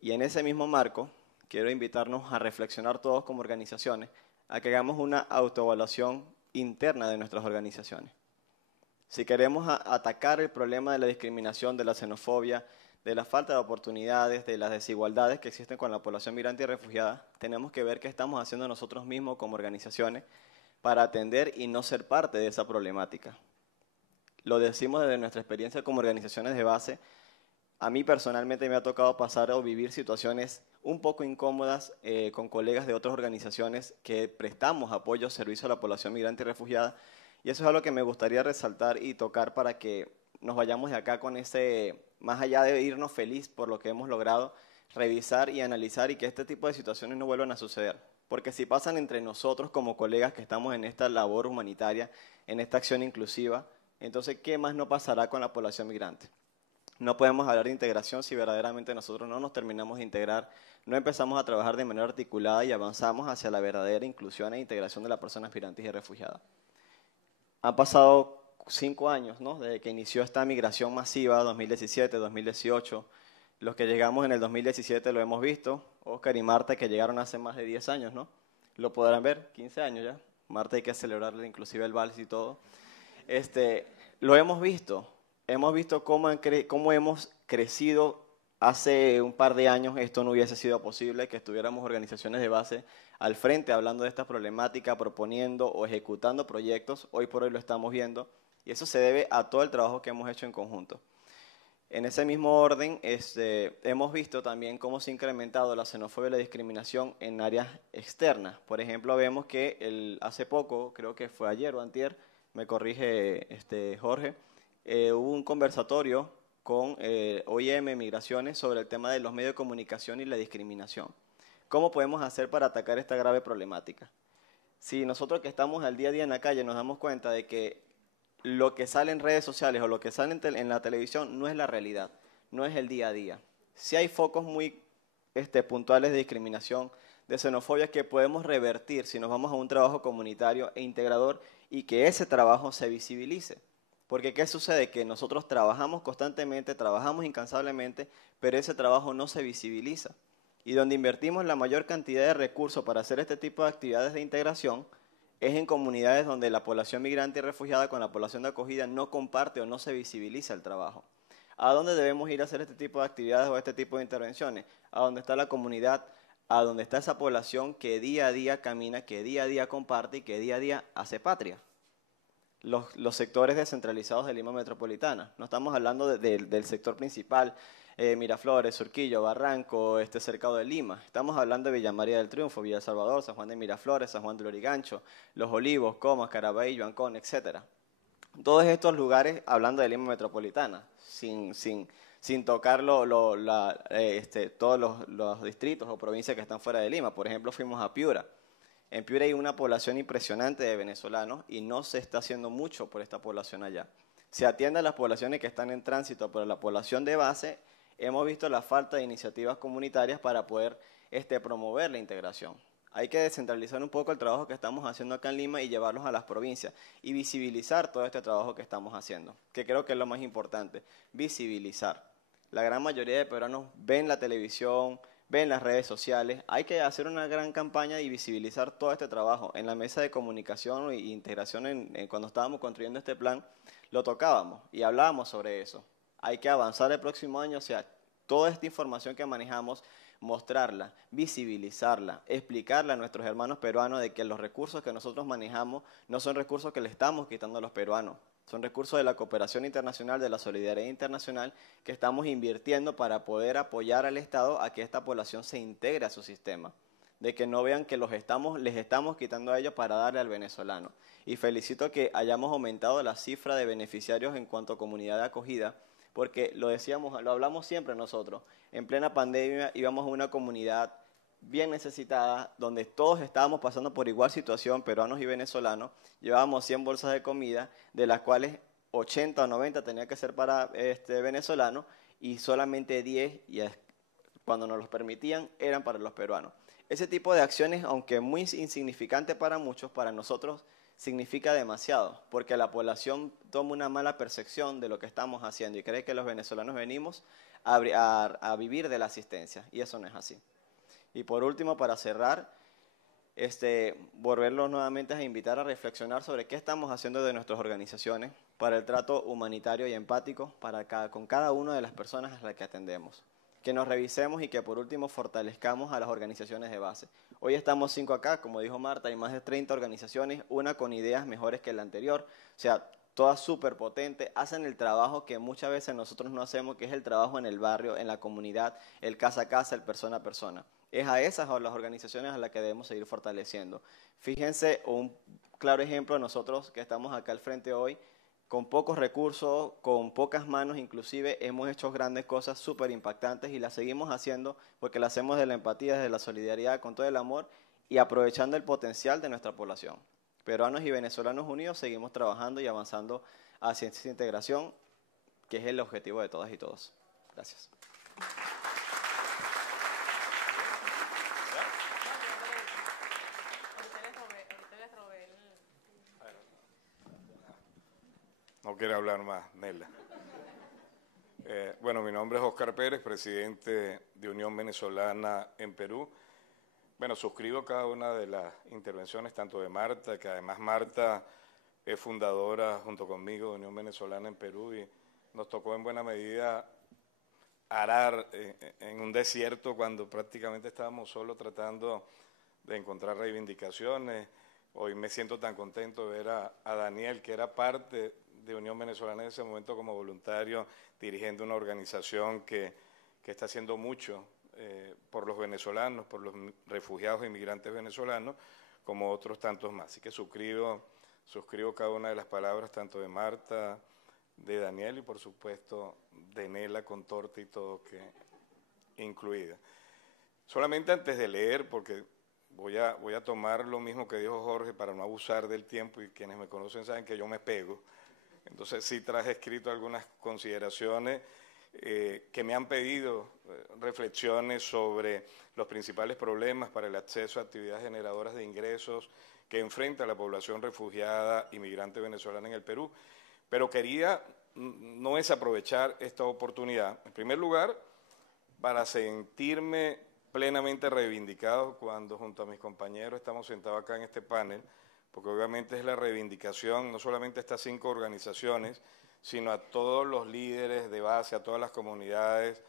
y en ese mismo marco quiero invitarnos a reflexionar todos como organizaciones, a que hagamos una autoevaluación interna de nuestras organizaciones. Si queremos atacar el problema de la discriminación, de la xenofobia, de la falta de oportunidades, de las desigualdades que existen con la población migrante y refugiada, tenemos que ver qué estamos haciendo nosotros mismos como organizaciones para atender y no ser parte de esa problemática. Lo decimos desde nuestra experiencia como organizaciones de base. A mí personalmente me ha tocado pasar o vivir situaciones un poco incómodas con colegas de otras organizaciones que prestamos apoyo, servicio a la población migrante y refugiada, y eso es algo que me gustaría resaltar y tocar para que nos vayamos de acá con ese, más allá de irnos feliz por lo que hemos logrado, revisar y analizar y que este tipo de situaciones no vuelvan a suceder. Porque si pasan entre nosotros como colegas que estamos en esta labor humanitaria, en esta acción inclusiva, entonces, ¿qué más no pasará con la población migrante? No podemos hablar de integración si verdaderamente nosotros no nos terminamos de integrar, no empezamos a trabajar de manera articulada y avanzamos hacia la verdadera inclusión e integración de las personas migrantes y refugiadas. Han pasado 5 años, ¿no?, desde que inició esta migración masiva, 2017, 2018. Los que llegamos en el 2017 lo hemos visto, Oscar y Marta, que llegaron hace más de 10 años, ¿no? Lo podrán ver, 15 años ya. Marta hay que celebrarle inclusive el vals y todo. Lo hemos visto cómo hemos crecido. Hace un par de años esto no hubiese sido posible, que estuviéramos organizaciones de base al frente hablando de esta problemática, proponiendo o ejecutando proyectos. Hoy por hoy lo estamos viendo y eso se debe a todo el trabajo que hemos hecho en conjunto. En ese mismo orden, hemos visto también cómo se ha incrementado la xenofobia y la discriminación en áreas externas. Por ejemplo, vemos que hace poco, creo que fue ayer o antier, me corrige Jorge, hubo un conversatorio con OIM Migraciones sobre el tema de los medios de comunicación y la discriminación. ¿Cómo podemos hacer para atacar esta grave problemática? Si nosotros que estamos al día a día en la calle nos damos cuenta de que lo que sale en redes sociales o lo que sale en la televisión no es la realidad, no es el día a día. Sí hay focos muy puntuales de discriminación, de xenofobia que podemos revertir si nos vamos a un trabajo comunitario e integrador y que ese trabajo se visibilice. Porque ¿qué sucede? Que nosotros trabajamos constantemente, trabajamos incansablemente, pero ese trabajo no se visibiliza. Y donde invertimos la mayor cantidad de recursos para hacer este tipo de actividades de integración es en comunidades donde la población migrante y refugiada con la población de acogida no comparte o no se visibiliza el trabajo. ¿A dónde debemos ir a hacer este tipo de actividades o este tipo de intervenciones? A donde está la comunidad, a donde está esa población que día a día camina, que día a día comparte y que día a día hace patria. Los sectores descentralizados de Lima Metropolitana. No estamos hablando del sector principal, Miraflores, Surquillo, Barranco, Cercado de Lima. Estamos hablando de Villa María del Triunfo, Villa El Salvador, San Juan de Miraflores, San Juan de Lurigancho, Los Olivos, Comas, Caraballo, Ancón, etc. Todos estos lugares, hablando de Lima Metropolitana, sin tocar todos los distritos o provincias que están fuera de Lima. Por ejemplo, fuimos a Piura. En Piura hay una población impresionante de venezolanos y no se está haciendo mucho por esta población allá. Se atiende a las poblaciones que están en tránsito, pero la población de base, hemos visto la falta de iniciativas comunitarias para poder promover la integración. Hay que descentralizar un poco el trabajo que estamos haciendo acá en Lima y llevarlos a las provincias y visibilizar todo este trabajo que estamos haciendo, que creo que es lo más importante, visibilizar. La gran mayoría de peruanos ven la televisión, ven las redes sociales. Hay que hacer una gran campaña y visibilizar todo este trabajo. En la mesa de comunicación e integración, cuando estábamos construyendo este plan, lo tocábamos y hablábamos sobre eso. Hay que avanzar el próximo año, o sea, toda esta información que manejamos, mostrarla, visibilizarla, explicarle a nuestros hermanos peruanos de que los recursos que nosotros manejamos no son recursos que le estamos quitando a los peruanos. Son recursos de la cooperación internacional, de la solidaridad internacional, que estamos invirtiendo para poder apoyar al Estado a que esta población se integre a su sistema. De que no vean que les estamos quitando a ellos para darle al venezolano. Y felicito que hayamos aumentado la cifra de beneficiarios en cuanto a comunidad de acogida, porque lo hablamos siempre nosotros. En plena pandemia íbamos a una comunidad bien necesitada, donde todos estábamos pasando por igual situación, peruanos y venezolanos. Llevábamos 100 bolsas de comida, de las cuales 80 o 90 tenía que ser para venezolanos, y solamente 10, cuando nos los permitían, eran para los peruanos. Ese tipo de acciones, aunque muy insignificante para muchos, para nosotros significa demasiado, porque la población toma una mala percepción de lo que estamos haciendo y cree que los venezolanos venimos a vivir de la asistencia, y eso no es así. Y por último, para cerrar, volverlos nuevamente a invitar a reflexionar sobre qué estamos haciendo de nuestras organizaciones para el trato humanitario y empático con cada una de las personas a las que atendemos. Que nos revisemos y que por último fortalezcamos a las organizaciones de base. Hoy estamos 5 acá, como dijo Marta, hay más de 30 organizaciones, una con ideas mejores que la anterior, o sea, todas súper potentes, hacen el trabajo que muchas veces nosotros no hacemos, que es el trabajo en el barrio, en la comunidad, el casa a casa, el persona a persona. Es a esas las organizaciones a las que debemos seguir fortaleciendo. Fíjense, un claro ejemplo, nosotros que estamos acá al frente hoy, con pocos recursos, con pocas manos inclusive, hemos hecho grandes cosas súper impactantes y las seguimos haciendo porque las hacemos de la empatía, desde la solidaridad, con todo el amor y aprovechando el potencial de nuestra población. Peruanos y venezolanos unidos seguimos trabajando y avanzando hacia esta integración, que es el objetivo de todas y todos. Gracias. No quiere hablar más, Nela. Bueno, mi nombre es Oscar Pérez, presidente de Unión Venezolana en Perú. Bueno, suscribo cada una de las intervenciones, tanto de Marta, que además Marta es fundadora junto conmigo de Unión Venezolana en Perú y nos tocó en buena medida arar en un desierto cuando prácticamente estábamos solo tratando de encontrar reivindicaciones. Hoy me siento tan contento de ver a Daniel, que era parte de Unión Venezolana en ese momento como voluntario, dirigiendo una organización que está haciendo mucho por los venezolanos, por los refugiados e inmigrantes venezolanos, como otros tantos más. Así que suscribo cada una de las palabras, tanto de Marta, de Daniel y por supuesto de Nela con torta y todo que incluida. Solamente antes de leer, porque voy a tomar lo mismo que dijo Jorge para no abusar del tiempo, y quienes me conocen saben que yo me pego. Entonces sí traje escrito algunas consideraciones que me han pedido reflexiones sobre los principales problemas para el acceso a actividades generadoras de ingresos que enfrenta la población refugiada y migrante venezolana en el Perú. Pero quería no desaprovechar esta oportunidad, en primer lugar, para sentirme plenamente reivindicado cuando junto a mis compañeros estamos sentados acá en este panel, porque obviamente es la reivindicación no solamente a estas 5 organizaciones, sino a todos los líderes de base, a todas las comunidades,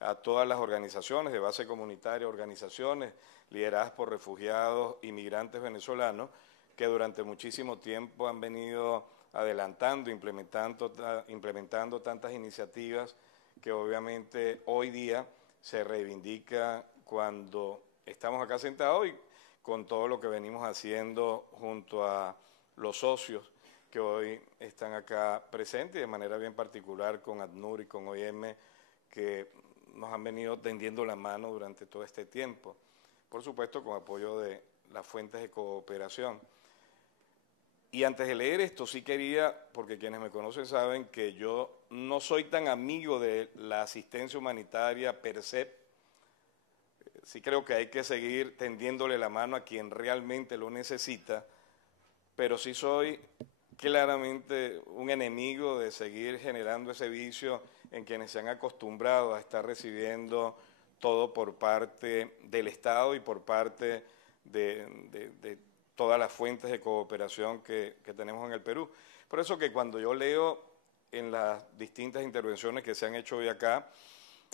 a todas las organizaciones de base comunitaria, organizaciones lideradas por refugiados y migrantes venezolanos, que durante muchísimo tiempo han venido adelantando, implementando tantas iniciativas que obviamente hoy día se reivindica cuando estamos acá sentados y con todo lo que venimos haciendo junto a los socios que hoy están acá presentes, y de manera bien particular con ACNUR y con OIM, que nos han venido tendiendo la mano durante todo este tiempo. Por supuesto, con apoyo de las fuentes de cooperación. Y antes de leer esto, sí quería, porque quienes me conocen saben que yo no soy tan amigo de la asistencia humanitaria per se. Sí creo que hay que seguir tendiéndole la mano a quien realmente lo necesita, pero sí soy claramente un enemigo de seguir generando ese vicio en quienes se han acostumbrado a estar recibiendo todo por parte del Estado y por parte de todas las fuentes de cooperación que tenemos en el Perú. Por eso que cuando yo leo en las distintas intervenciones que se han hecho hoy acá,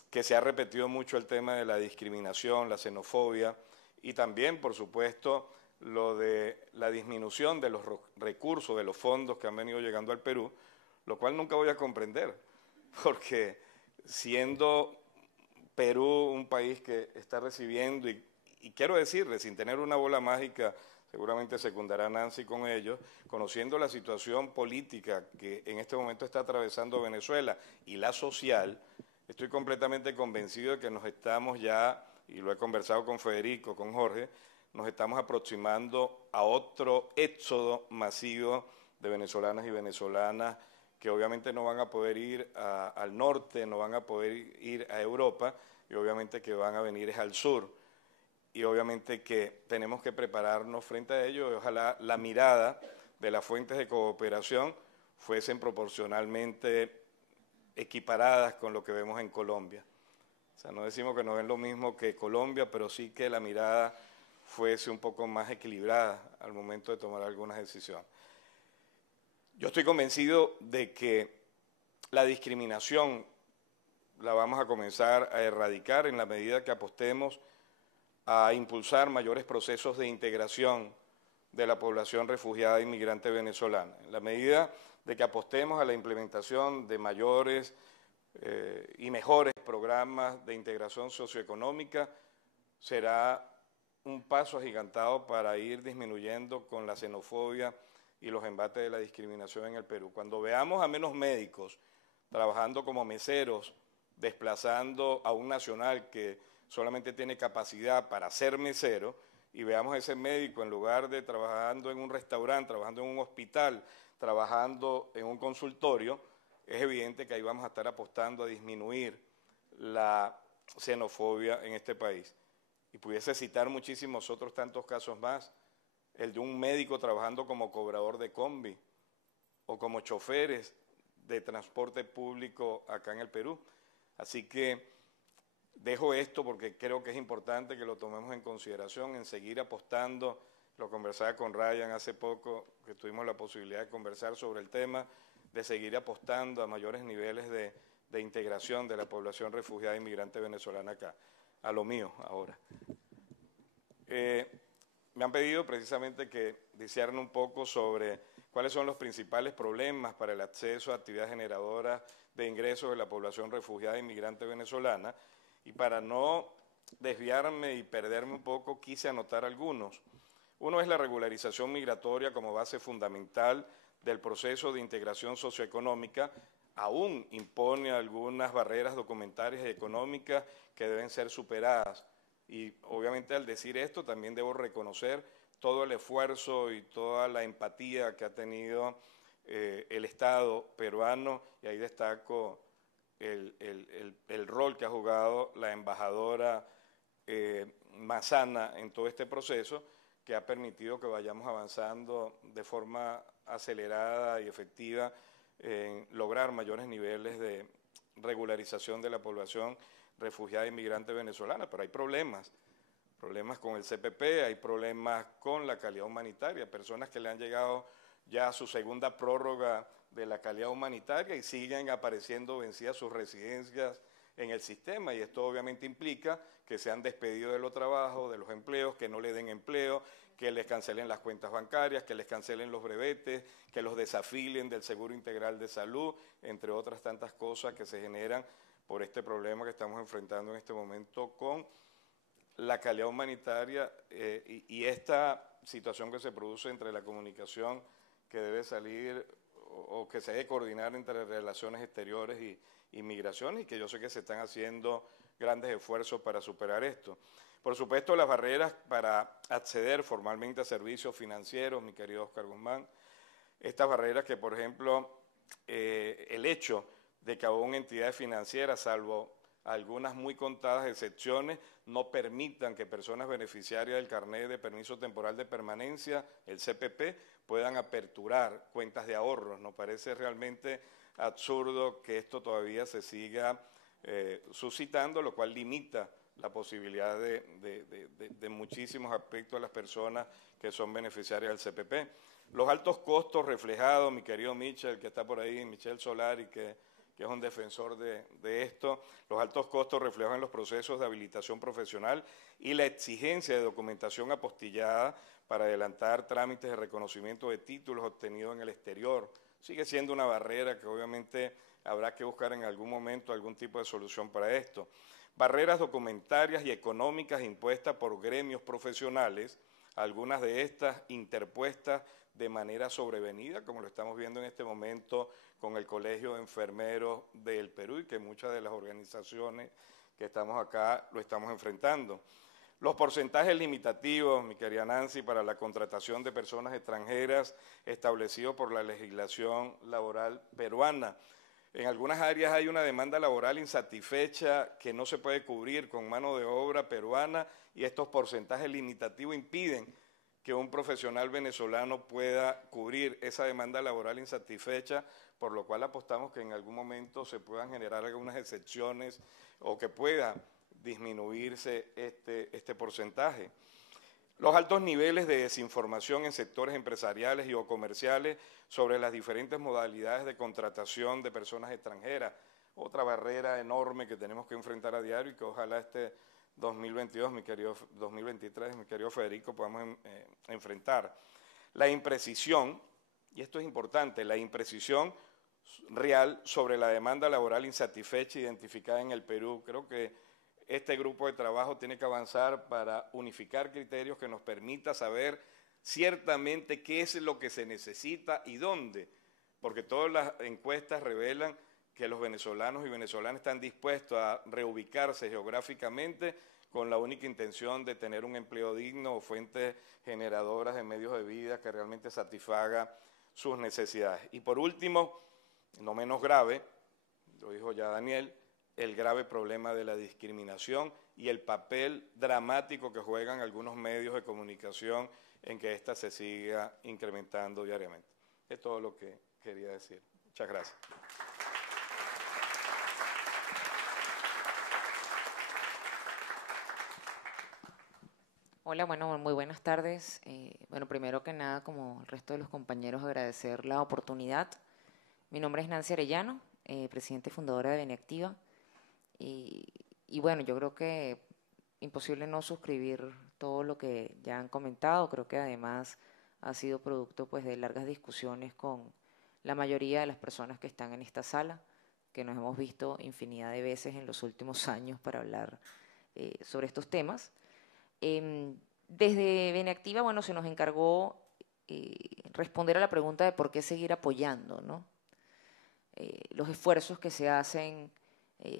que se ha repetido mucho el tema de la discriminación, la xenofobia y también, por supuesto, lo de la disminución de los recursos, de los fondos que han venido llegando al Perú, lo cual nunca voy a comprender, porque siendo Perú un país que está recibiendo, y quiero decirle, sin tener una bola mágica, seguramente secundará Nancy con ellos, conociendo la situación política que en este momento está atravesando Venezuela y la social, estoy completamente convencido de que nos estamos ya, y lo he conversado con Federico, con Jorge, nos estamos aproximando a otro éxodo masivo de venezolanas y venezolanas que obviamente no van a poder ir al norte, no van a poder ir a Europa, y obviamente que van a venir al sur. Y obviamente que tenemos que prepararnos frente a ello, y ojalá la mirada de las fuentes de cooperación fuesen proporcionalmente equiparadas con lo que vemos en Colombia. O sea, no decimos que no ven lo mismo que Colombia, pero sí que la mirada fuese un poco más equilibrada al momento de tomar algunas decisiones. Yo estoy convencido de que la discriminación la vamos a comenzar a erradicar en la medida que apostemos a impulsar mayores procesos de integración de la población refugiada e inmigrante venezolana. En la medida de que apostemos a la implementación de mayores y mejores programas de integración socioeconómica, será un paso agigantado para ir disminuyendo con la xenofobia y los embates de la discriminación en el Perú. Cuando veamos a menos médicos trabajando como meseros, desplazando a un nacional que solamente tiene capacidad para ser mesero, y veamos a ese médico en lugar de trabajando en un restaurante, trabajando en un hospital, trabajando en un consultorio, es evidente que ahí vamos a estar apostando a disminuir la xenofobia en este país. Y pudiese citar muchísimos otros tantos casos más, el de un médico trabajando como cobrador de combi o como choferes de transporte público acá en el Perú. Así que dejo esto porque creo que es importante que lo tomemos en consideración, en seguir apostando. Lo conversaba con Ryan hace poco, que tuvimos la posibilidad de conversar sobre el tema, de seguir apostando a mayores niveles de integración de la población refugiada e inmigrante venezolana acá. A lo mío ahora. Me han pedido precisamente que desearan un poco sobre cuáles son los principales problemas para el acceso a actividades generadoras de ingresos de la población refugiada e inmigrante venezolana, y para no desviarme y perderme un poco, quise anotar algunos. Uno es la regularización migratoria como base fundamental del proceso de integración socioeconómica. Aún impone algunas barreras documentarias y económicas que deben ser superadas. Y obviamente al decir esto también debo reconocer todo el esfuerzo y toda la empatía que ha tenido el Estado peruano, y ahí destaco el rol que ha jugado la embajadora Massana en todo este proceso, que ha permitido que vayamos avanzando de forma acelerada y efectiva en lograr mayores niveles de regularización de la población refugiada e inmigrante venezolana. Pero hay problemas con el CPP, hay problemas con la calidad humanitaria, personas que le han llegado ya a su segunda prórroga de la calidad humanitaria y siguen apareciendo vencidas sus residencias en el sistema, y esto obviamente implica que sean despedidos de los trabajos, de los empleos, que no le den empleo, que les cancelen las cuentas bancarias, que les cancelen los brevetes, que los desafilen del Seguro Integral de Salud, entre otras tantas cosas que se generan por este problema que estamos enfrentando en este momento con la calidad humanitaria y esta situación que se produce entre la comunicación que debe salir o que se debe coordinar entre relaciones exteriores y migración, y que yo sé que se están haciendo grandes esfuerzos para superar esto. Por supuesto, las barreras para acceder formalmente a servicios financieros, mi querido Oscar Guzmán, estas barreras que, por ejemplo, el hecho de que aún entidades financieras, salvo algunas muy contadas excepciones, no permitan que personas beneficiarias del carnet de permiso temporal de permanencia, el CPP, puedan aperturar cuentas de ahorros. Nos parece realmente absurdo que esto todavía se siga suscitando, lo cual limita la posibilidad de muchísimos aspectos de las personas que son beneficiarias del CPP. Los altos costos reflejados, mi querido Michel, que está por ahí, Michel Solari, que es un defensor de esto, los altos costos reflejados en los procesos de habilitación profesional y la exigencia de documentación apostillada para adelantar trámites de reconocimiento de títulos obtenidos en el exterior. Sigue siendo una barrera que obviamente habrá que buscar en algún momento algún tipo de solución para esto. Barreras documentarias y económicas impuestas por gremios profesionales, algunas de estas interpuestas de manera sobrevenida, como lo estamos viendo en este momento con el Colegio de Enfermeros del Perú, y que muchas de las organizaciones que estamos acá lo estamos enfrentando. Los porcentajes limitativos, mi querida Nancy, para la contratación de personas extranjeras establecidos por la legislación laboral peruana. En algunas áreas hay una demanda laboral insatisfecha que no se puede cubrir con mano de obra peruana, y estos porcentajes limitativos impiden que un profesional venezolano pueda cubrir esa demanda laboral insatisfecha, por lo cual apostamos que en algún momento se puedan generar algunas excepciones o que pueda disminuirse este porcentaje. Los altos niveles de desinformación en sectores empresariales y o comerciales sobre las diferentes modalidades de contratación de personas extranjeras, otra barrera enorme que tenemos que enfrentar a diario y que ojalá este 2022, 2023, mi querido Federico, podamos enfrentar. La imprecisión, y esto es importante, la imprecisión real sobre la demanda laboral insatisfecha identificada en el Perú. Creo que este grupo de trabajo tiene que avanzar para unificar criterios que nos permita saber ciertamente qué es lo que se necesita y dónde, porque todas las encuestas revelan que los venezolanos y venezolanas están dispuestos a reubicarse geográficamente con la única intención de tener un empleo digno o fuentes generadoras de medios de vida que realmente satisfaga sus necesidades. Y por último, no menos grave, lo dijo ya Daniel, el grave problema de la discriminación y el papel dramático que juegan algunos medios de comunicación en que ésta se siga incrementando diariamente. Es todo lo que quería decir. Muchas gracias. Hola, bueno, muy buenas tardes. Bueno, primero que nada, como el resto de los compañeros, agradecer la oportunidad. Mi nombre es Nancy Arellano, presidenta y fundadora de Beniactiva. Y bueno, yo creo que imposible no suscribir todo lo que ya han comentado. Creo que además ha sido producto pues, de largas discusiones con la mayoría de las personas que están en esta sala, que nos hemos visto infinidad de veces en los últimos años para hablar sobre estos temas. Desde Beneactiva, bueno, se nos encargó responder a la pregunta de por qué seguir apoyando, ¿no? Los esfuerzos que se hacen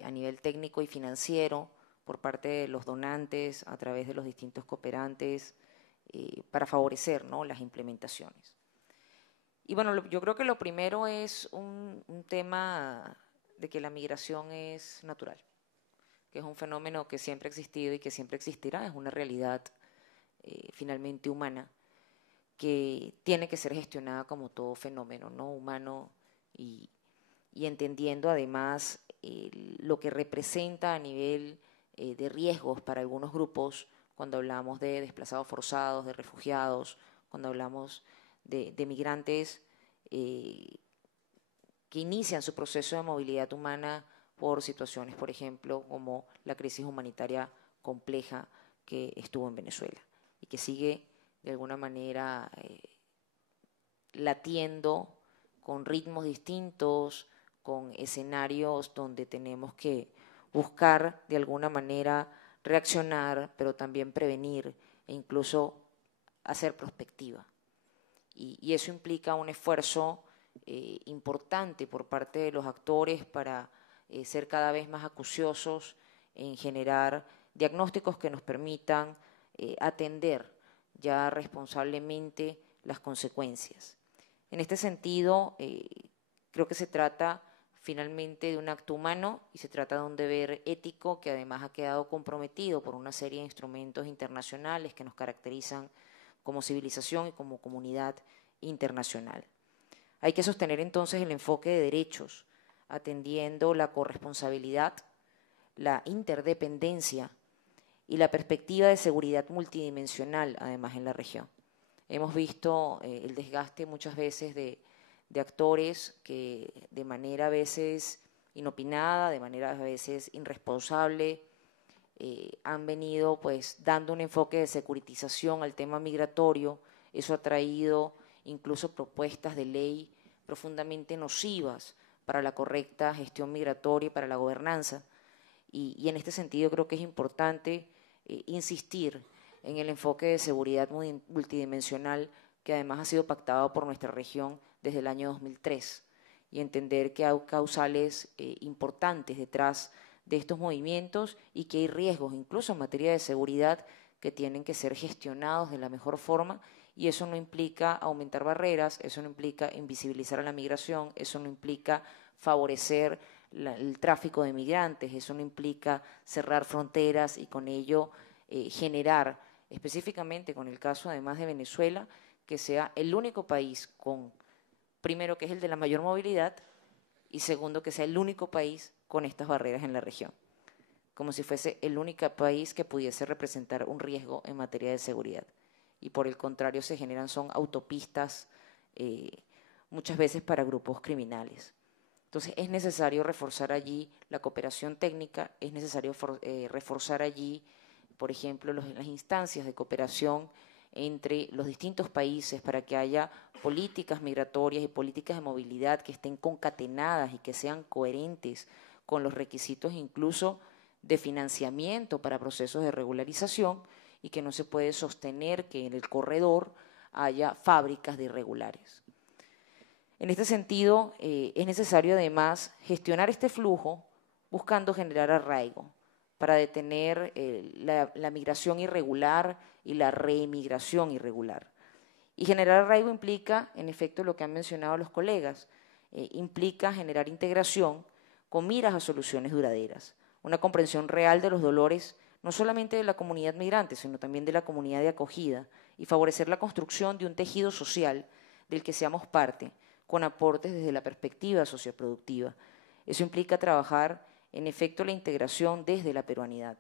a nivel técnico y financiero por parte de los donantes a través de los distintos cooperantes para favorecer, ¿no?, las implementaciones. Y bueno, yo creo que lo primero es un tema de que la migración es natural, que es un fenómeno que siempre ha existido y que siempre existirá, es una realidad finalmente humana, que tiene que ser gestionada como todo fenómeno, ¿no?, humano y entendiendo además lo que representa a nivel de riesgos para algunos grupos cuando hablamos de desplazados forzados, de refugiados, cuando hablamos de migrantes que inician su proceso de movilidad humana por situaciones, por ejemplo, como la crisis humanitaria compleja que estuvo en Venezuela y que sigue de alguna manera latiendo con ritmos distintos, con escenarios donde tenemos que buscar de alguna manera reaccionar, pero también prevenir e incluso hacer prospectiva. Y eso implica un esfuerzo importante por parte de los actores para ser cada vez más acuciosos en generar diagnósticos que nos permitan atender ya responsablemente las consecuencias. En este sentido, creo que se trata finalmente de un acto humano y se trata de un deber ético que además ha quedado comprometido por una serie de instrumentos internacionales que nos caracterizan como civilización y como comunidad internacional. Hay que sostener entonces el enfoque de derechos, atendiendo la corresponsabilidad, la interdependencia y la perspectiva de seguridad multidimensional, además, en la región. Hemos visto el desgaste muchas veces de actores que de manera a veces inopinada, de manera a veces irresponsable, han venido pues dando un enfoque de securitización al tema migratorio. Eso ha traído incluso propuestas de ley profundamente nocivas para la correcta gestión migratoria y para la gobernanza. Y en este sentido creo que es importante insistir en el enfoque de seguridad multidimensional que además ha sido pactado por nuestra región desde el año 2003 y entender que hay causales importantes detrás de estos movimientos y que hay riesgos, incluso en materia de seguridad, que tienen que ser gestionados de la mejor forma, y eso no implica aumentar barreras, eso no implica invisibilizar a la migración, eso no implica favorecer el tráfico de migrantes, eso no implica cerrar fronteras y con ello generar, específicamente con el caso además de Venezuela, que sea el único país con, primero, que es el de la mayor movilidad, y segundo, que sea el único país con estas barreras en la región, como si fuese el único país que pudiese representar un riesgo en materia de seguridad. Y por el contrario se generan son autopistas muchas veces para grupos criminales. Entonces es necesario reforzar allí la cooperación técnica, es necesario reforzar allí, por ejemplo, las instancias de cooperación entre los distintos países para que haya políticas migratorias y políticas de movilidad que estén concatenadas y que sean coherentes con los requisitos incluso de financiamiento para procesos de regularización, y que no se puede sostener que en el corredor haya fábricas de irregulares. En este sentido, es necesario además gestionar este flujo buscando generar arraigo para detener la migración irregular y la reemigración irregular. Y generar arraigo implica, en efecto, lo que han mencionado los colegas, implica generar integración con miras a soluciones duraderas, una comprensión real de los dolores no solamente de la comunidad migrante, sino también de la comunidad de acogida, y favorecer la construcción de un tejido social del que seamos parte, con aportes desde la perspectiva socioproductiva. Eso implica trabajar, en efecto, la integración desde la peruanidad.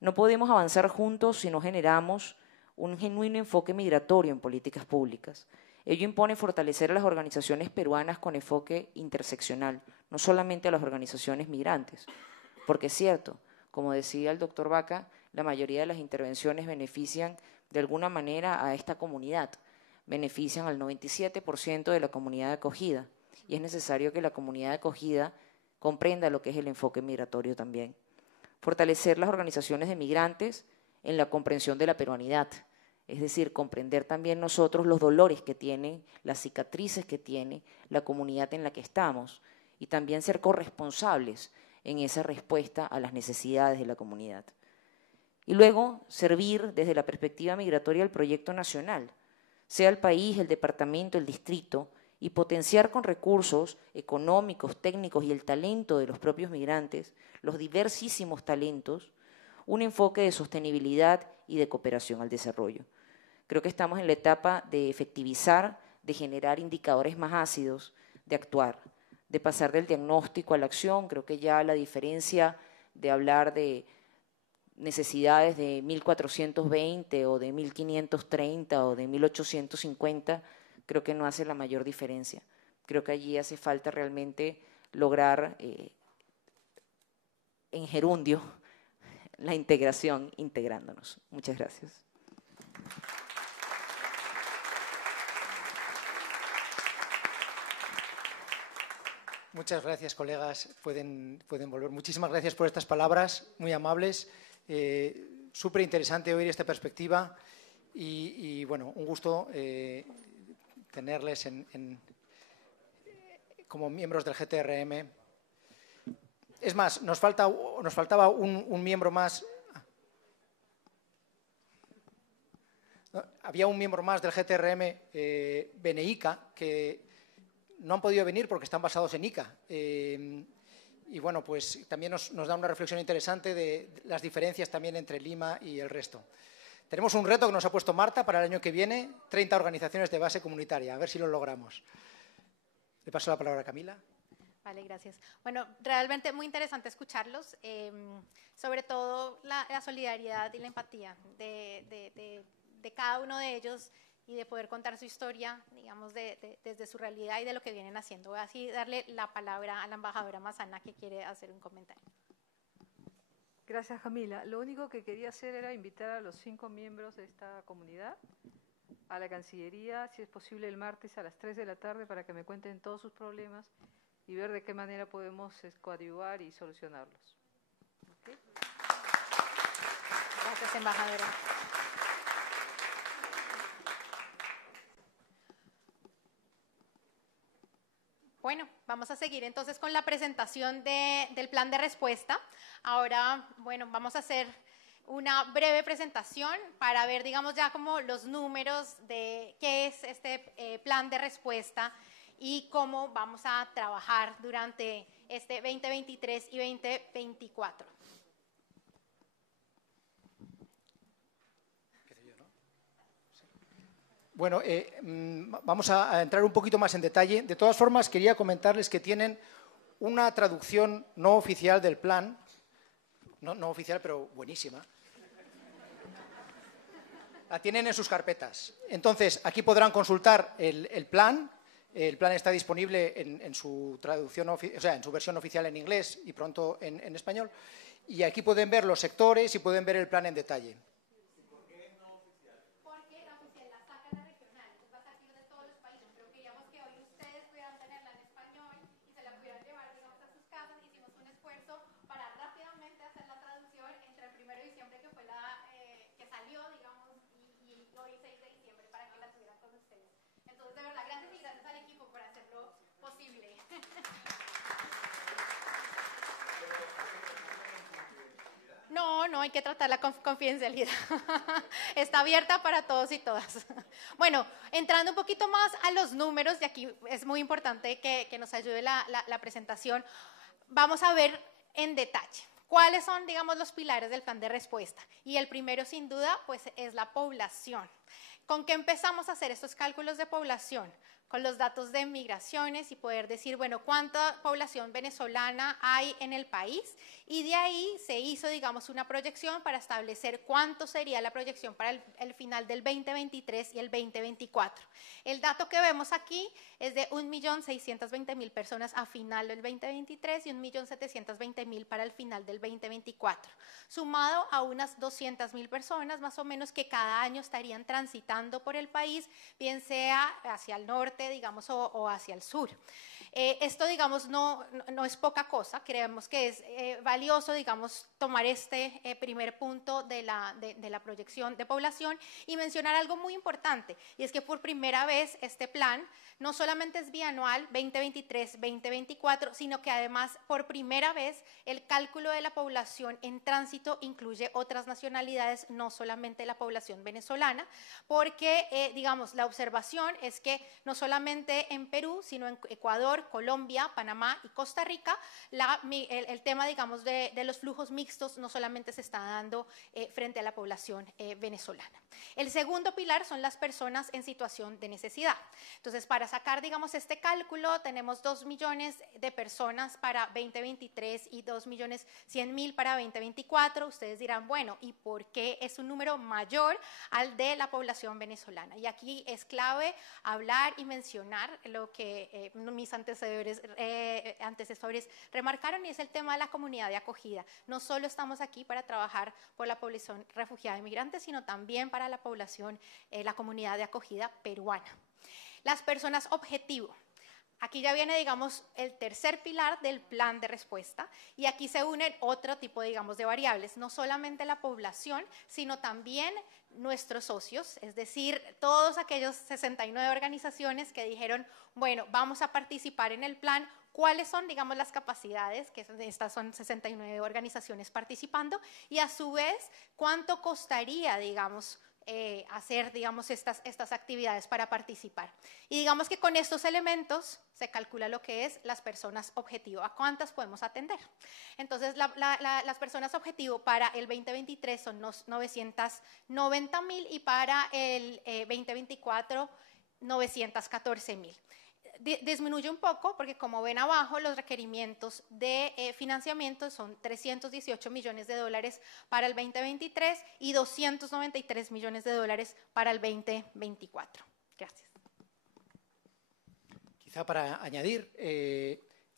No podemos avanzar juntos si no generamos un genuino enfoque migratorio en políticas públicas. Ello impone fortalecer a las organizaciones peruanas con enfoque interseccional, no solamente a las organizaciones migrantes, porque es cierto, como decía el doctor Vaca, la mayoría de las intervenciones benefician de alguna manera a esta comunidad, benefician al 97% de la comunidad de acogida, y es necesario que la comunidad de acogida comprenda lo que es el enfoque migratorio también. Fortalecer las organizaciones de migrantes en la comprensión de la peruanidad, es decir, comprender también nosotros los dolores que tienen, las cicatrices que tiene la comunidad en la que estamos, y también ser corresponsables en esa respuesta a las necesidades de la comunidad. Y luego servir desde la perspectiva migratoria el proyecto nacional, sea el país, el departamento, el distrito, y potenciar con recursos económicos, técnicos y el talento de los propios migrantes, los diversísimos talentos, un enfoque de sostenibilidad y de cooperación al desarrollo. Creo que estamos en la etapa de efectivizar, de generar indicadores más ácidos, de actuar, de pasar del diagnóstico a la acción. Creo que ya la diferencia de hablar de necesidades de 1.420 o de 1.530 o de 1.850, creo que no hace la mayor diferencia. Creo que allí hace falta realmente lograr en gerundio la integración, integrándonos. Muchas gracias. Muchas gracias, colegas. Pueden volver. Muchísimas gracias por estas palabras, muy amables. Súper interesante oír esta perspectiva y bueno, un gusto tenerles como miembros del GTRM. Es más, nos faltaba un miembro más. Había un miembro más del GTRM, BNICA, que no han podido venir porque están basados en ICA. Y bueno, pues también nos da una reflexión interesante de las diferencias también entre Lima y el resto. Tenemos un reto que nos ha puesto Marta para el año que viene, 30 organizaciones de base comunitaria, a ver si lo logramos. Le paso la palabra a Camila. Vale, gracias. Bueno, realmente muy interesante escucharlos, sobre todo la solidaridad y la empatía de cada uno de ellos y de poder contar su historia, digamos, desde su realidad y de lo que vienen haciendo. Voy a así darle la palabra a la embajadora Massana, que quiere hacer un comentario. Gracias, Camila. Lo único que quería hacer era invitar a los 5 miembros de esta comunidad a la Cancillería, si es posible el martes a las 3 de la tarde, para que me cuenten todos sus problemas y ver de qué manera podemos coadyuvar y solucionarlos. ¿Okay? Gracias, embajadora. Bueno, vamos a seguir entonces con la presentación del plan de respuesta. Ahora, bueno, vamos a hacer una breve presentación para ver, digamos, ya como los números de qué es este plan de respuesta y cómo vamos a trabajar durante este 2023 y 2024. Bueno, vamos a entrar un poquito más en detalle. De todas formas, quería comentarles que tienen una traducción no oficial del plan, no oficial, pero buenísima. La tienen en sus carpetas. Entonces, aquí podrán consultar el plan. El plan está disponible en su traducción, o sea, en su versión oficial en inglés y pronto en español. Y aquí pueden ver los sectores y pueden ver el plan en detalle. No hay que tratar la confidencialidad. Está abierta para todos y todas. Bueno, entrando un poquito más a los números, y aquí es muy importante que nos ayude la presentación, vamos a ver en detalle cuáles son, digamos, los pilares del plan de respuesta. Y el primero, sin duda, pues es la población. ¿Con qué empezamos a hacer estos cálculos de población? los datos de migraciones y poder decir, bueno, cuánta población venezolana hay en el país, y de ahí se hizo, digamos, una proyección para establecer cuánto sería la proyección para el final del 2023 y el 2024. El dato que vemos aquí es de 1.620.000 personas a final del 2023 y 1.720.000 para el final del 2024, sumado a unas 200.000 personas más o menos que cada año estarían transitando por el país, bien sea hacia el norte, digamos, o hacia el sur. Esto, digamos, no es poca cosa. Creemos que es valioso, digamos, tomar este primer punto de la proyección de población y mencionar algo muy importante, y es que por primera vez este plan no solamente es bianual 2023-2024, sino que además por primera vez el cálculo de la población en tránsito incluye otras nacionalidades, no solamente la población venezolana, porque, digamos, la observación es que no solamente en Perú, sino en Ecuador, Colombia, Panamá y Costa Rica, el tema, digamos, de los flujos mixtos no solamente se está dando frente a la población venezolana. El segundo pilar son las personas en situación de necesidad. Entonces, para sacar, digamos, este cálculo, tenemos 2 millones de personas para 2023 y 2.100.000 para 2024. Ustedes dirán, bueno, ¿y por qué es un número mayor al de la población venezolana? Y aquí es clave hablar y mencionar lo que mis antecesores remarcaron, y es el tema de la comunidad de acogida. No solo estamos aquí para trabajar por la población refugiada e inmigrante, sino también para la población, la comunidad de acogida peruana. Las personas objetivo. Aquí ya viene, digamos, el tercer pilar del plan de respuesta, y aquí se unen otro tipo, digamos, de variables, no solamente la población, sino también nuestros socios, es decir, todos aquellos 69 organizaciones que dijeron, bueno, vamos a participar en el plan. ¿Cuáles son, digamos, las capacidades? Que estas son 69 organizaciones participando, y a su vez, ¿cuánto costaría, digamos, hacer, digamos, estas actividades para participar? Y digamos que con estos elementos se calcula lo que es las personas objetivo, a cuántas podemos atender. Entonces, las personas objetivo para el 2023 son 990.000 y para el 2024 914.000. Disminuye un poco porque, como ven abajo, los requerimientos de financiamiento son 318 millones de dólares para el 2023 y 293 millones de dólares para el 2024. Gracias. Quizá para añadir,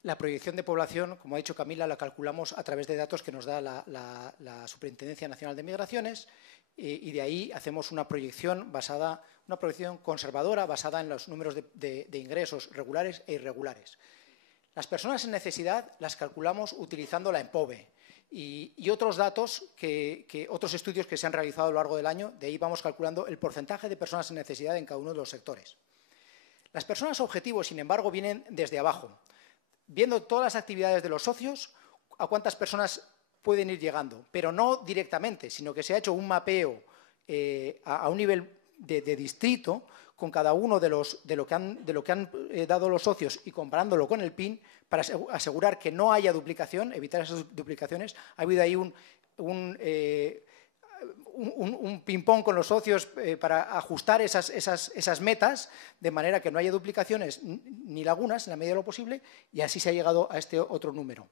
la proyección de población, como ha dicho Camila, la calculamos a través de datos que nos da la Superintendencia Nacional de Migraciones, y de ahí hacemos una proyección conservadora basada en los números de ingresos regulares e irregulares. Las personas en necesidad las calculamos utilizando la EMPOBE y otros datos, otros estudios que se han realizado a lo largo del año. De ahí vamos calculando el porcentaje de personas en necesidad en cada uno de los sectores. Las personas objetivo, sin embargo, vienen desde abajo, viendo todas las actividades de los socios, a cuántas personas pueden ir llegando, pero no directamente, sino que se ha hecho un mapeo a un nivel de distrito con cada uno de lo que han dado los socios y comparándolo con el PIN para asegurar que no haya duplicación, evitar esas duplicaciones. Ha habido ahí un ping-pong con los socios para ajustar esas metas de manera que no haya duplicaciones ni lagunas en la medida de lo posible, y así se ha llegado a este otro número,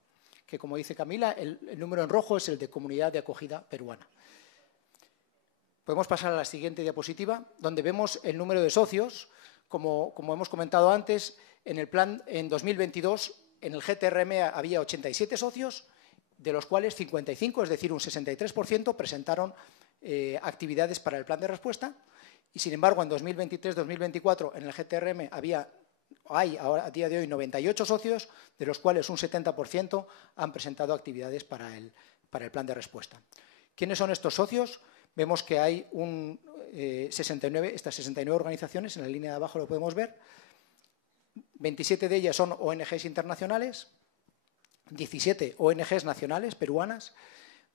que, como dice Camila, el número en rojo es el de comunidad de acogida peruana. Podemos pasar a la siguiente diapositiva, donde vemos el número de socios. Como hemos comentado antes, en el plan en 2022, en el GTRM había 87 socios, de los cuales 55, es decir, un 63%, presentaron actividades para el plan de respuesta, y sin embargo en 2023-2024 en el GTRM hay ahora, a día de hoy, 98 socios, de los cuales un 70% han presentado actividades para el plan de respuesta. ¿Quiénes son estos socios? Vemos que hay estas 69 organizaciones, en la línea de abajo lo podemos ver. 27 de ellas son ONGs internacionales, 17 ONGs nacionales peruanas,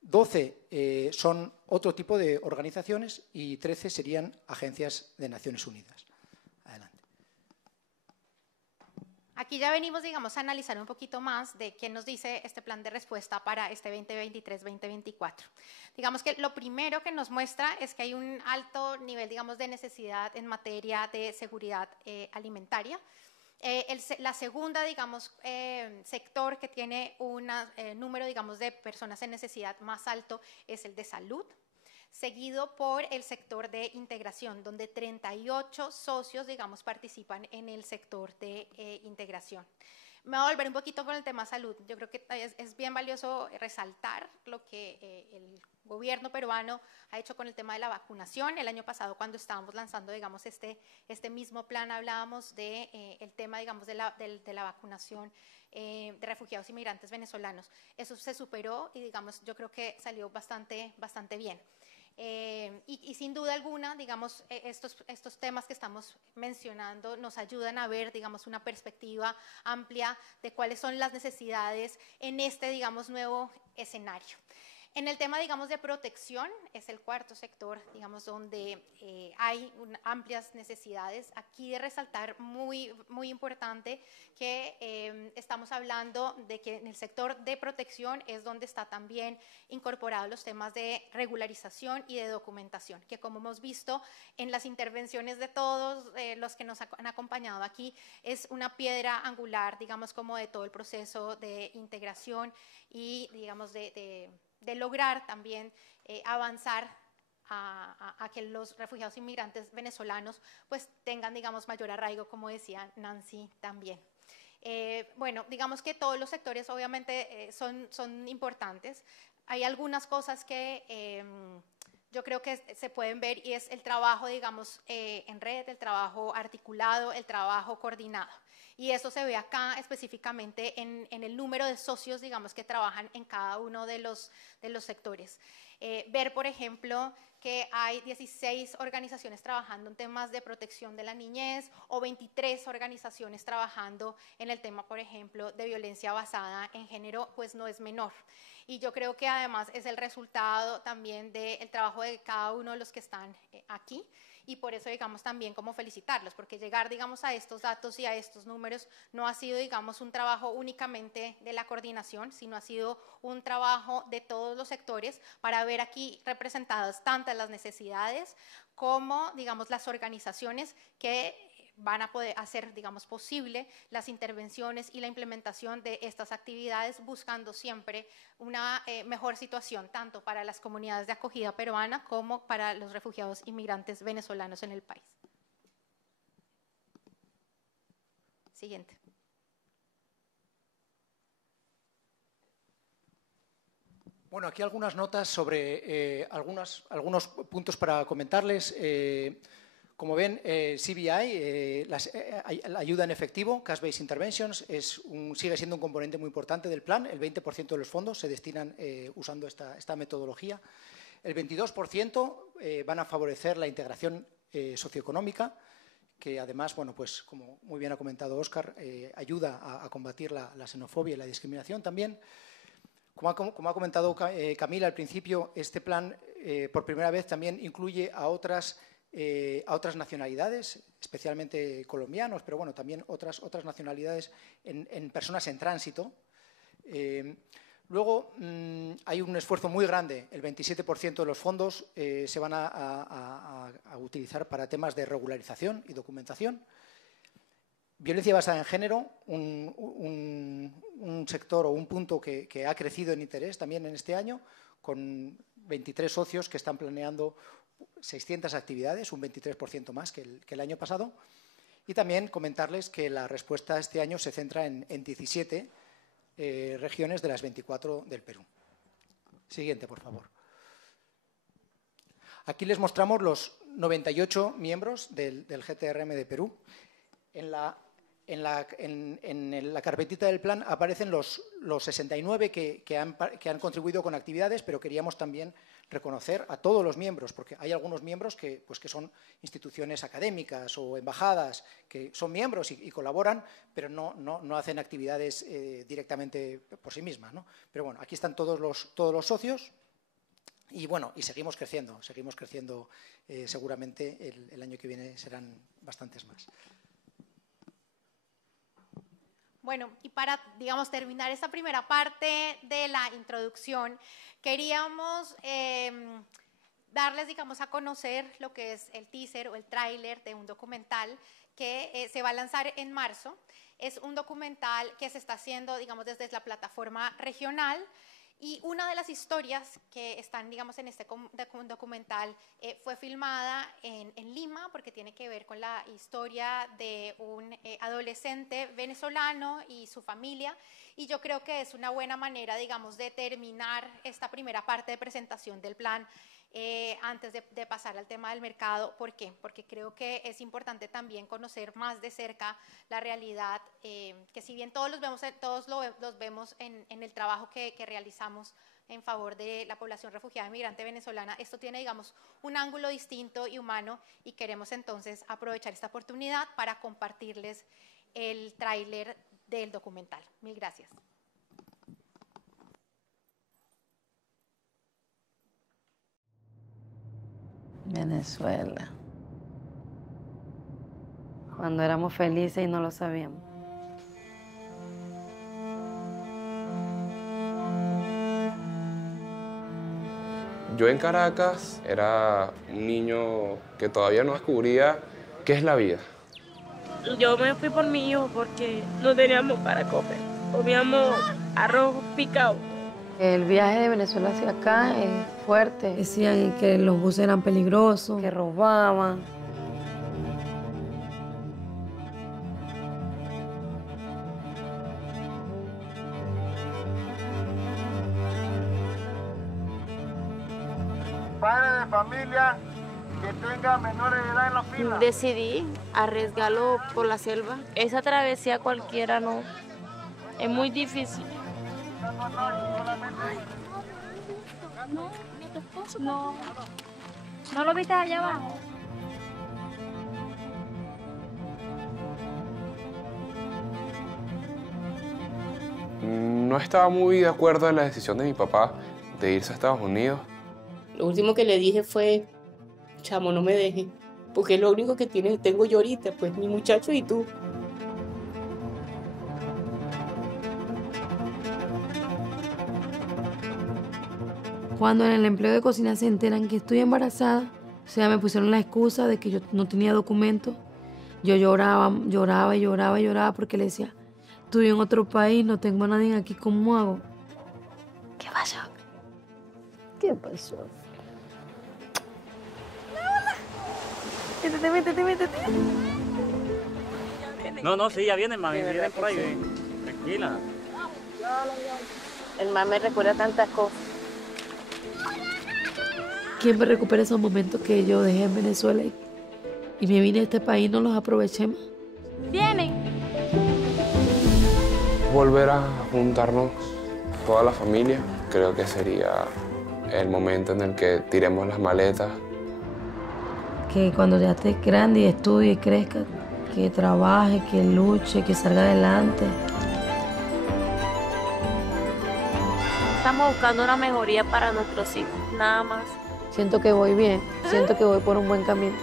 12 son otro tipo de organizaciones y 13 serían agencias de Naciones Unidas. Adelante. Aquí ya venimos, digamos, a analizar un poquito más de qué nos dice este plan de respuesta para este 2023-2024. Digamos que lo primero que nos muestra es que hay un alto nivel, digamos, de necesidad en materia de seguridad alimentaria. La segunda, digamos, sector que tiene un número, digamos, de personas en necesidad más alto es el de salud, seguido por el sector de integración, donde 38 socios, digamos, participan en el sector de integración. Me voy a volver un poquito con el tema salud. Yo creo que es bien valioso resaltar lo que el gobierno peruano ha hecho con el tema de la vacunación. El año pasado, cuando estábamos lanzando, digamos, este mismo plan, hablábamos de el tema, digamos, de la vacunación de refugiados y migrantes venezolanos. Eso se superó y, digamos, yo creo que salió bastante bien. Y sin duda alguna, digamos, estos temas que estamos mencionando nos ayudan a ver, digamos, una perspectiva amplia de cuáles son las necesidades en este, digamos, nuevo escenario. En el tema, digamos, de protección, es el cuarto sector, digamos, donde hay amplias necesidades. Aquí de resaltar muy importante que estamos hablando de que en el sector de protección es donde está también incorporados los temas de regularización y de documentación, que como hemos visto en las intervenciones de todos los que nos han acompañado aquí, es una piedra angular, digamos, como de todo el proceso de integración y, digamos, de lograr también avanzar a que los refugiados inmigrantes venezolanos pues tengan, digamos, mayor arraigo, como decía Nancy también. Bueno, digamos que todos los sectores obviamente son importantes. Hay algunas cosas que yo creo que se pueden ver y es el trabajo, digamos, en red, el trabajo articulado, el trabajo coordinado. Y eso se ve acá específicamente en el número de socios, digamos, que trabajan en cada uno de los sectores. Ver, por ejemplo, que hay 16 organizaciones trabajando en temas de protección de la niñez o 23 organizaciones trabajando en el tema, por ejemplo, de violencia basada en género, pues no es menor. Y yo creo que además es el resultado también del trabajo de cada uno de los que están aquí. Y por eso, digamos, también como felicitarlos, porque llegar, digamos, a estos datos y a estos números no ha sido, digamos, un trabajo únicamente de la coordinación, sino ha sido un trabajo de todos los sectores para ver aquí representadas tantas las necesidades como, digamos, las organizaciones que van a poder hacer, digamos, posible las intervenciones y la implementación de estas actividades, buscando siempre una mejor situación, tanto para las comunidades de acogida peruana como para los refugiados inmigrantes venezolanos en el país. Siguiente. Bueno, aquí algunas notas sobre algunos puntos para comentarles. Como ven, CBI, la ayuda en efectivo, Cash Based Interventions, sigue siendo un componente muy importante del plan. El 20% de los fondos se destinan usando esta metodología. El 22% van a favorecer la integración socioeconómica, que además, bueno, pues como muy bien ha comentado Óscar, ayuda a combatir la xenofobia y la discriminación también. Como ha comentado Camila al principio, este plan por primera vez también incluye a otras nacionalidades, especialmente colombianos, pero bueno, también otras nacionalidades en personas en tránsito. Luego hay un esfuerzo muy grande, el 27% de los fondos se van a utilizar para temas de regularización y documentación. Violencia basada en género, un sector o un punto que ha crecido en interés también en este año, con 23 socios que están planeando 600 actividades, un 23% más que el año pasado. Y también comentarles que la respuesta este año se centra en 17 regiones de las 24 del Perú. Siguiente, por favor. Aquí les mostramos los 98 miembros del GTRM de Perú. En la carpetita del plan aparecen los 69 que han contribuido con actividades, pero queríamos también reconocer a todos los miembros, porque hay algunos miembros que son instituciones académicas o embajadas, que son miembros y colaboran, pero no hacen actividades directamente por sí mismas, ¿no? Pero bueno, aquí están todos los socios y bueno, y seguimos creciendo seguramente el año que viene serán bastantes más. Bueno, y para, digamos, terminar esta primera parte de la introducción, queríamos darles, digamos, a conocer lo que es el teaser o el tráiler de un documental que se va a lanzar en marzo. Es un documental que se está haciendo, digamos, desde la plataforma regional. Y una de las historias que están, digamos, en este documental fue filmada en Lima, porque tiene que ver con la historia de un adolescente venezolano y su familia. Y yo creo que es una buena manera, digamos, de terminar esta primera parte de presentación del plan antes de pasar al tema del mercado. ¿Por qué? Porque creo que es importante también conocer más de cerca la realidad, que si bien todos los vemos en el trabajo que realizamos en favor de la población refugiada inmigrante venezolana, esto tiene, digamos, un ángulo distinto y humano, y queremos entonces aprovechar esta oportunidad para compartirles el tráiler del documental. Mil gracias. Venezuela. Cuando éramos felices y no lo sabíamos. Yo en Caracas era un niño que todavía no descubría qué es la vida. Yo me fui por mi hijo porque no teníamos para comer. Comíamos arroz picado. El viaje de Venezuela hacia acá es fuerte. Decían que los buses eran peligrosos, que robaban. Padre de familia que tenga menores de edad en la fila. Decidí arriesgarlo por la selva. Esa travesía cualquiera no, es muy difícil. No. ¿No lo viste allá abajo? No estaba muy de acuerdo en la decisión de mi papá de irse a Estados Unidos. Lo último que le dije fue, chamo, no me dejes, porque es lo único que tengo yo ahorita, pues mi muchacho y tú. Cuando en el empleo de cocina se enteran que estoy embarazada, o sea, me pusieron la excusa de que yo no tenía documentos. Yo lloraba porque le decía, estoy en otro país, no tengo a nadie aquí, ¿cómo hago? ¿Qué pasó? ¿Qué pasó? Métete. No, sí, ya vienen, mami, vienen por ahí. Tranquila. El mar me recuerda tantas cosas. ¿Quién me recupera esos momentos que yo dejé en Venezuela y me vine a este país, no los aproveché más? ¡Vienen! Volver a juntarnos toda la familia, creo que sería el momento en el que tiremos las maletas. Que cuando ya estés grande y estudie y crezca, que trabaje, que luche, que salga adelante. Estamos buscando una mejoría para nuestros hijos, nada más. Siento que voy bien, siento que voy por un buen camino.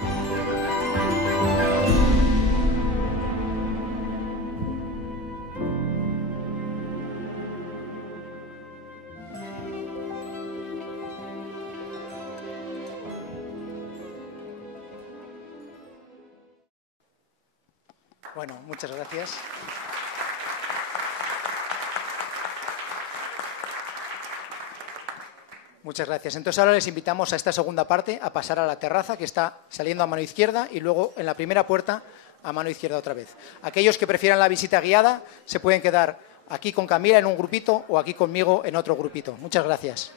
Bueno, muchas gracias. Muchas gracias. Entonces ahora les invitamos a esta segunda parte a pasar a la terraza que está saliendo a mano izquierda y luego en la primera puerta a mano izquierda otra vez. Aquellos que prefieran la visita guiada se pueden quedar aquí con Camila en un grupito o aquí conmigo en otro grupito. Muchas gracias.